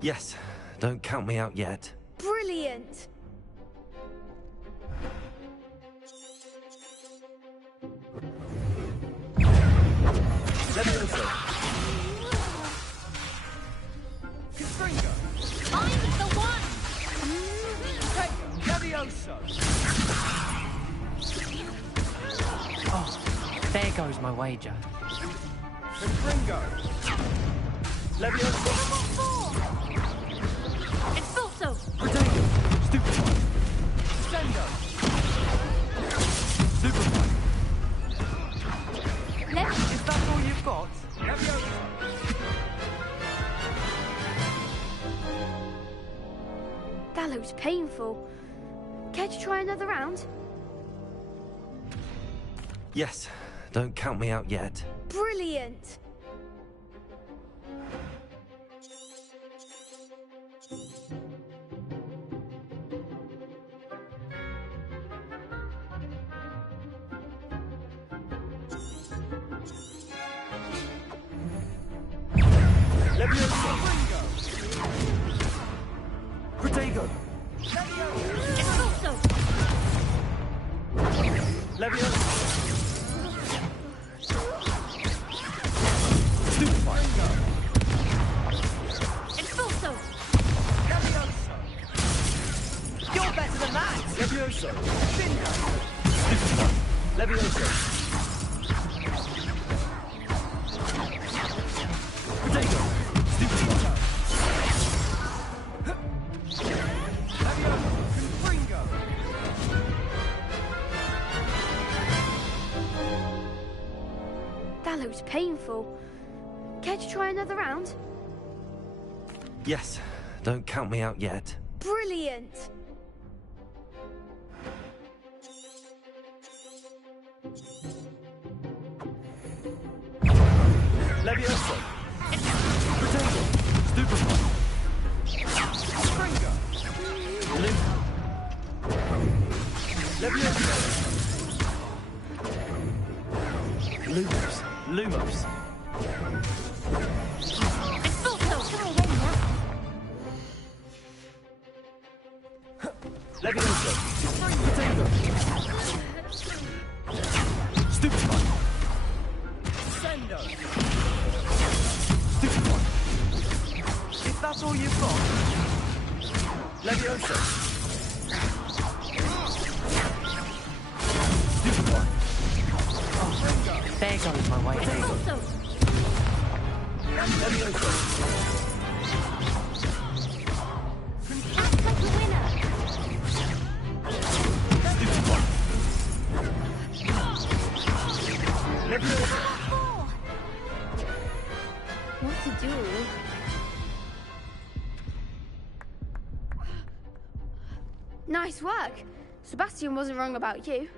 Yes, don't count me out yet. Brilliant! Levioso. Confringo. I'm the one! Levioso. Oh, there goes my wager. Confringo. Levioso. Expulso! Stupefy. Sendo. Superfly. Is that all you've got? Levioso. That looks painful. Care to try another round? Yes, don't count me out yet. Brilliant! Levioso. Protego. Expulso! Levioso. Stupefy. Expulso! You're better than that! Levioso. Sendo. Stupefy. Levioso. Protego. Stupefy. Confringo. That looks painful. Care to try another round? Yes, don't count me out yet. Brilliant! Levioso. Protego. Stupefy. Confringo. Levioso. Lumos. Lumos. Expulso! Levioso. Protego. Stupefy. Sendo. Stupefy. If that's all you've got. Levioso. Stupefy. There goes my wager. Expulso! Levioso. Act like a winner! Stupefy. Levioso. What to do? Nice work! Sebastian wasn't wrong about you.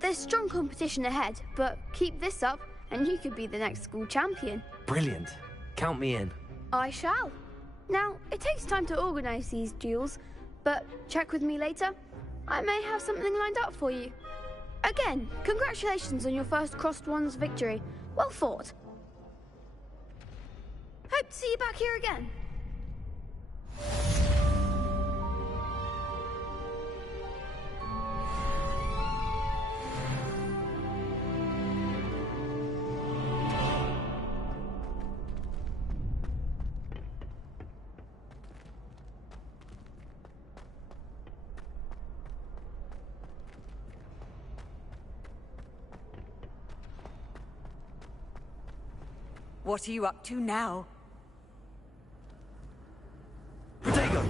There's strong competition ahead, but keep this up and you could be the next school champion. Brilliant. Count me in. I shall. Now, it takes time to organise these duels, but check with me later. I may have something lined up for you. Again, congratulations on your first Crossed Ones victory. Well fought. Hope to see you back here again. What are you up to now? Protego.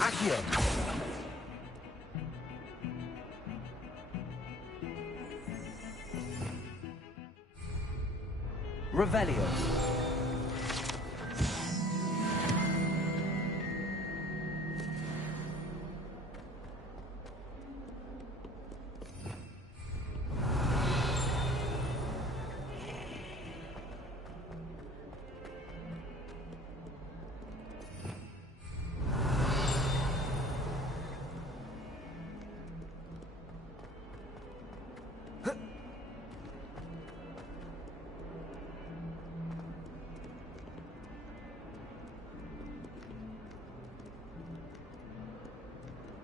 Accio! Revelio.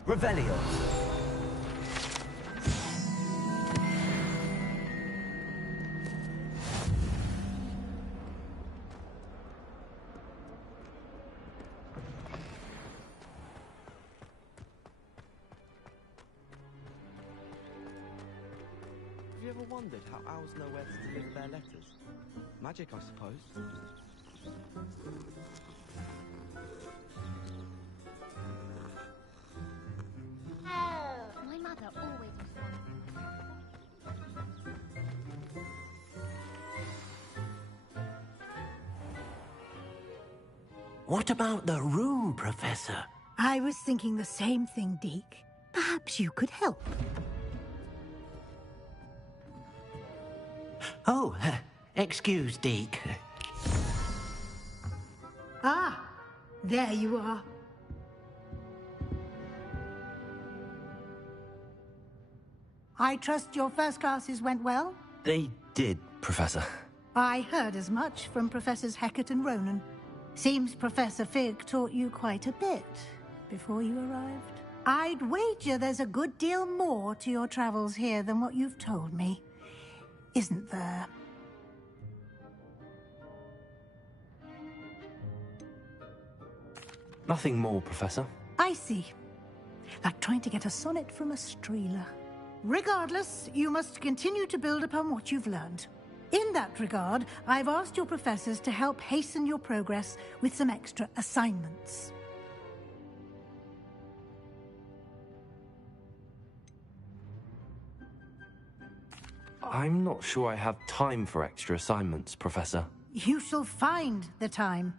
Revelio. Have you ever wondered how owls know where to deliver their letters? Magic, I suppose. My mother always responds. What about the room, Professor? I was thinking the same thing, Deke. Perhaps you could help. Oh, excuse, Deke. Ah, there you are. I trust your first classes went well? They did, Professor. I heard as much from Professors Hecat and Ronan. Seems Professor Fig taught you quite a bit before you arrived. I'd wager there's a good deal more to your travels here than what you've told me. Isn't there? Nothing more, Professor. I see. Like trying to get a sonnet from a streeler. Regardless, you must continue to build upon what you've learned. In that regard, I've asked your professors to help hasten your progress with some extra assignments. I'm not sure I have time for extra assignments, Professor. You shall find the time.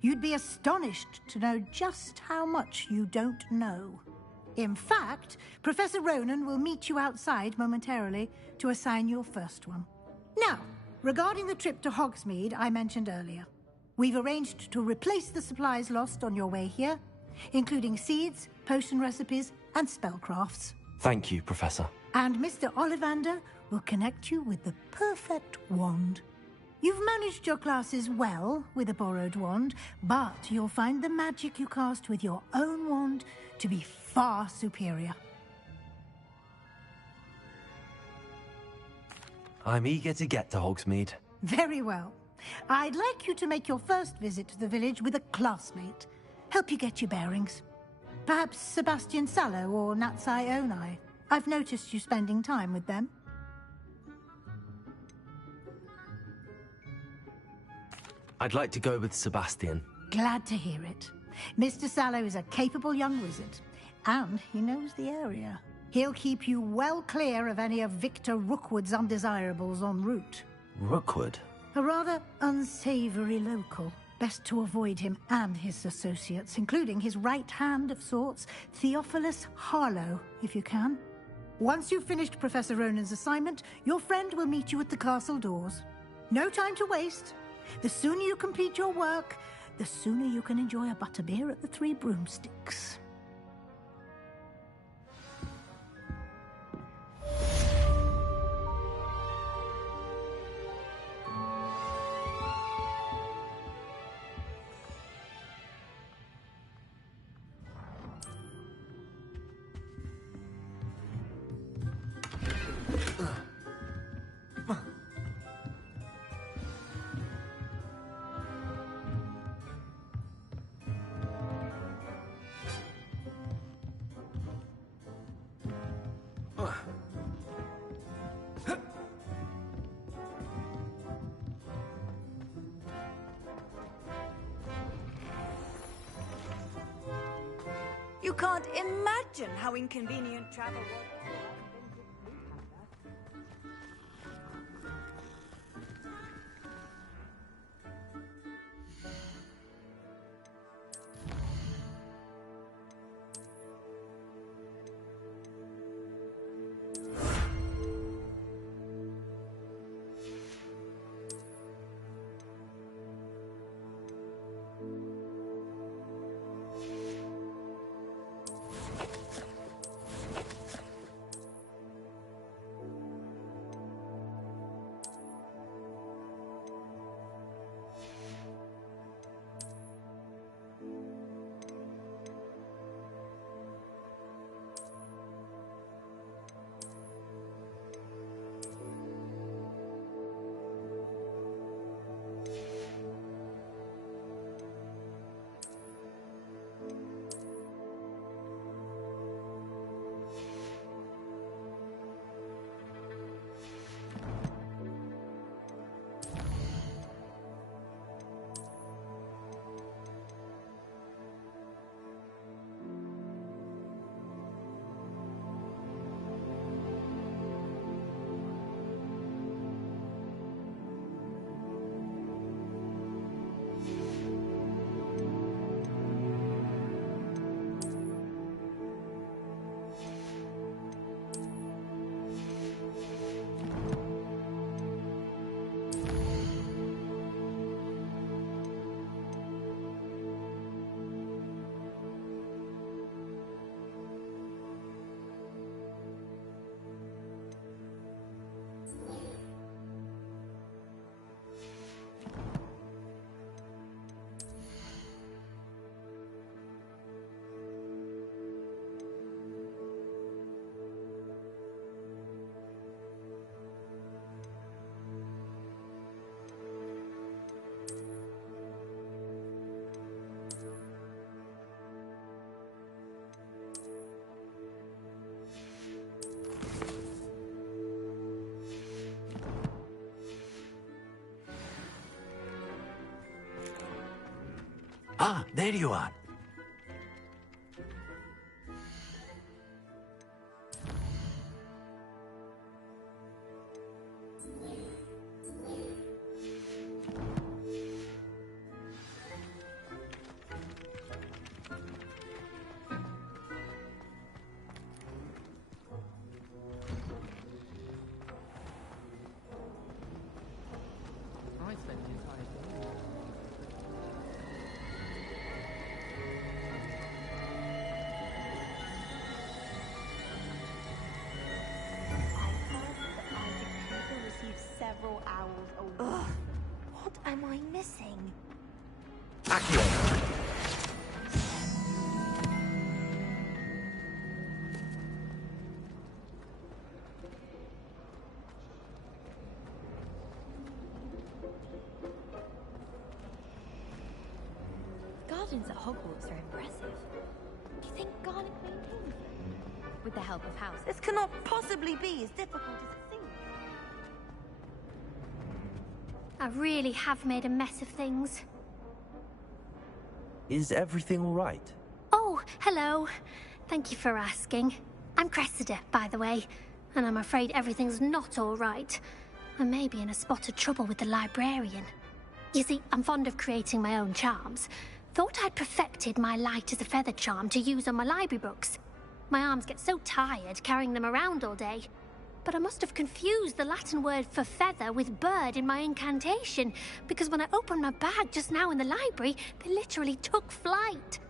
You'd be astonished to know just how much you don't know. In fact, Professor Ronan will meet you outside momentarily to assign your first one. Now, regarding the trip to Hogsmeade I mentioned earlier, we've arranged to replace the supplies lost on your way here, including seeds, potion recipes, and spellcrafts. Thank you, Professor. And Mr. Ollivander will connect you with the perfect wand. You've managed your classes well with a borrowed wand, but you'll find the magic you cast with your own wand to be far superior. I'm eager to get to Hogsmeade. Very well. I'd like you to make your first visit to the village with a classmate. Help you get your bearings. Perhaps Sebastian Sallow or Natsai Onai. I've noticed you spending time with them. I'd like to go with Sebastian. Glad to hear it. Mr. Sallow is a capable young wizard, and he knows the area. He'll keep you well clear of any of Victor Rookwood's undesirables en route. Rookwood? A rather unsavory local. Best to avoid him and his associates, including his right hand of sorts, Theophilus Harlow, if you can. Once you've finished Professor Ronan's assignment, your friend will meet you at the castle doors. No time to waste. The sooner you complete your work, the sooner you can enjoy a butterbeer at the Three Broomsticks. You can't imagine how inconvenient travel was. Ah, there you are. I spent the entire day. Several hours a week. What am I missing? Gardens at Hogwarts are impressive. Do you think Garlic maintains them? With the help of houses? This cannot possibly be as difficult as it seems. I really have made a mess of things. Is everything all right? Oh, hello. Thank you for asking. I'm Cressida, by the way, and I'm afraid everything's not all right. I may be in a spot of trouble with the librarian. You see, I'm fond of creating my own charms. Thought I'd perfected my light as a feather charm to use on my library books. My arms get so tired carrying them around all day. But I must have confused the Latin word for feather with bird in my incantation, because when I opened my bag just now in the library, they literally took flight.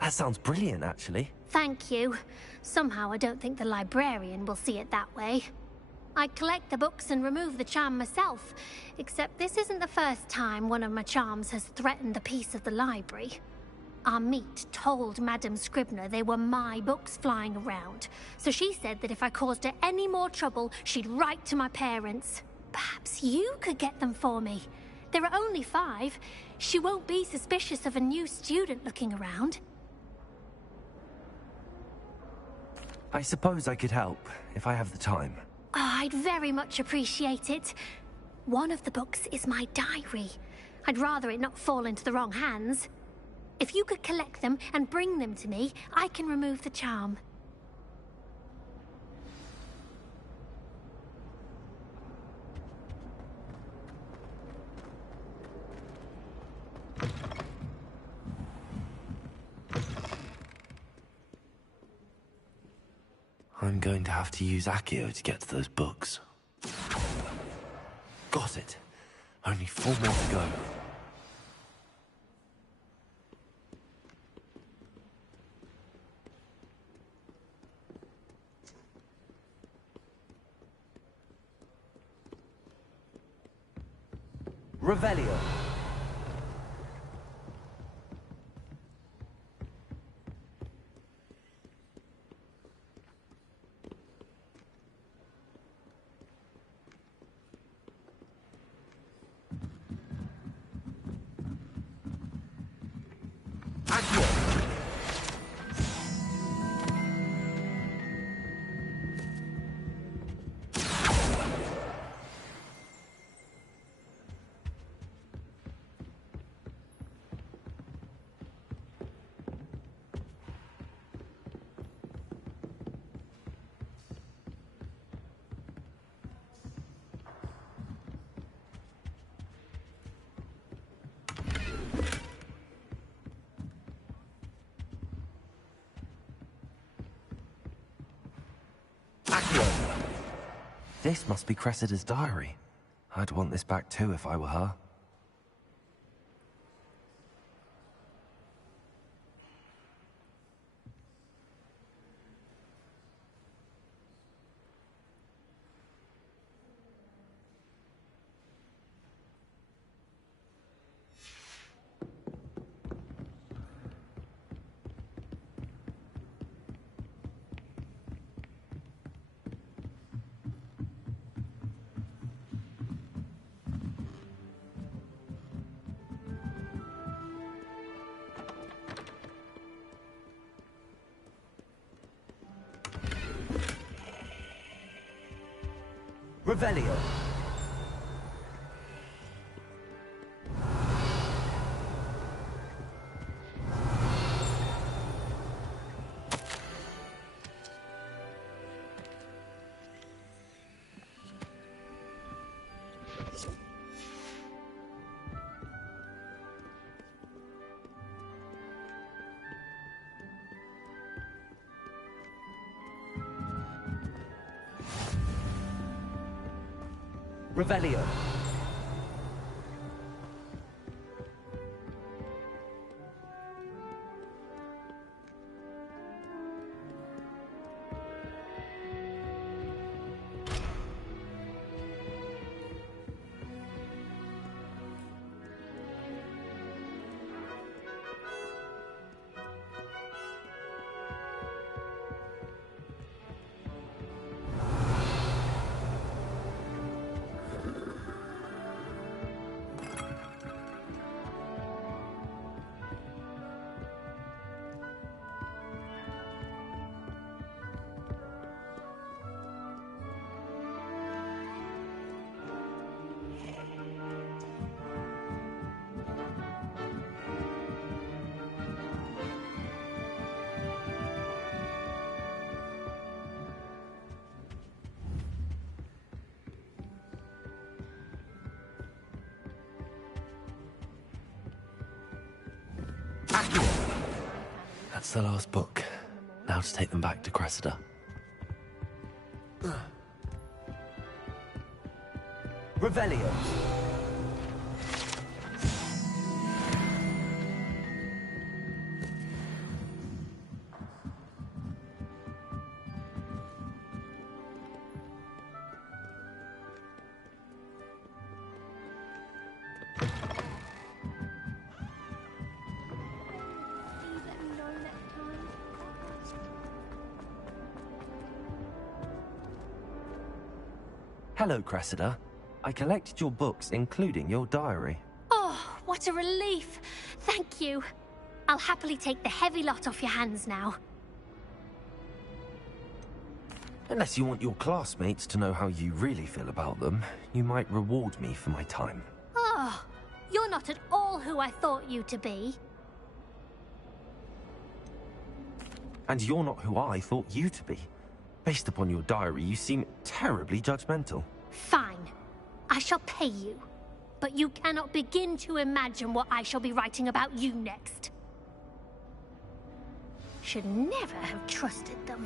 That sounds brilliant, actually. Thank you. Somehow I don't think the librarian will see it that way. I collect the books and remove the charm myself, except this isn't the first time one of my charms has threatened the peace of the library. Our meet told Madame Scribner they were my books flying around, so she said that if I caused her any more trouble, she'd write to my parents. Perhaps you could get them for me. There are only 5. She won't be suspicious of a new student looking around. I suppose I could help, if I have the time. Oh, I'd very much appreciate it. One of the books is my diary, I'd rather it not fall into the wrong hands. If you could collect them and bring them to me, I can remove the charm. I'm going to have to use Accio to get to those books. Got it. Only 4 more to go. Revelio. This must be Cressida's diary. I'd want this back too if I were her. Revelio. Revelio. That's the last book. Now to take them back to Cressida. Revelio. Hello, Cressida. I collected your books, including your diary. Oh, what a relief. Thank you. I'll happily take the heavy lot off your hands now. Unless you want your classmates to know how you really feel about them, you might reward me for my time. Oh, you're You're not at all who I thought you to be. And you're not who I thought you to be. Based upon your diary, you seem terribly judgmental. Fine. I shall pay you. But you cannot begin to imagine what I shall be writing about you next. Should never have trusted them.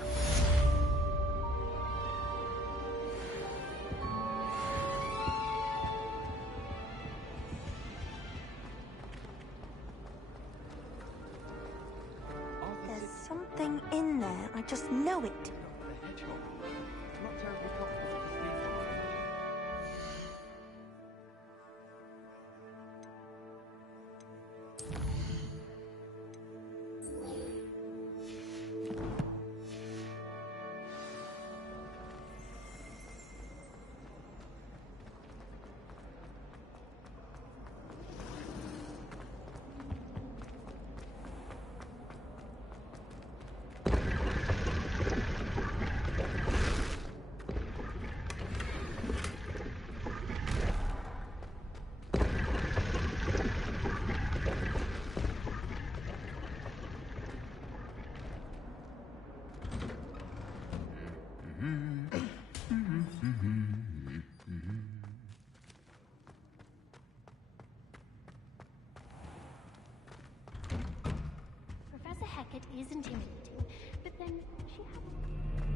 There's something in there. I just know it. Professor Hecat is intimidating, but then she has...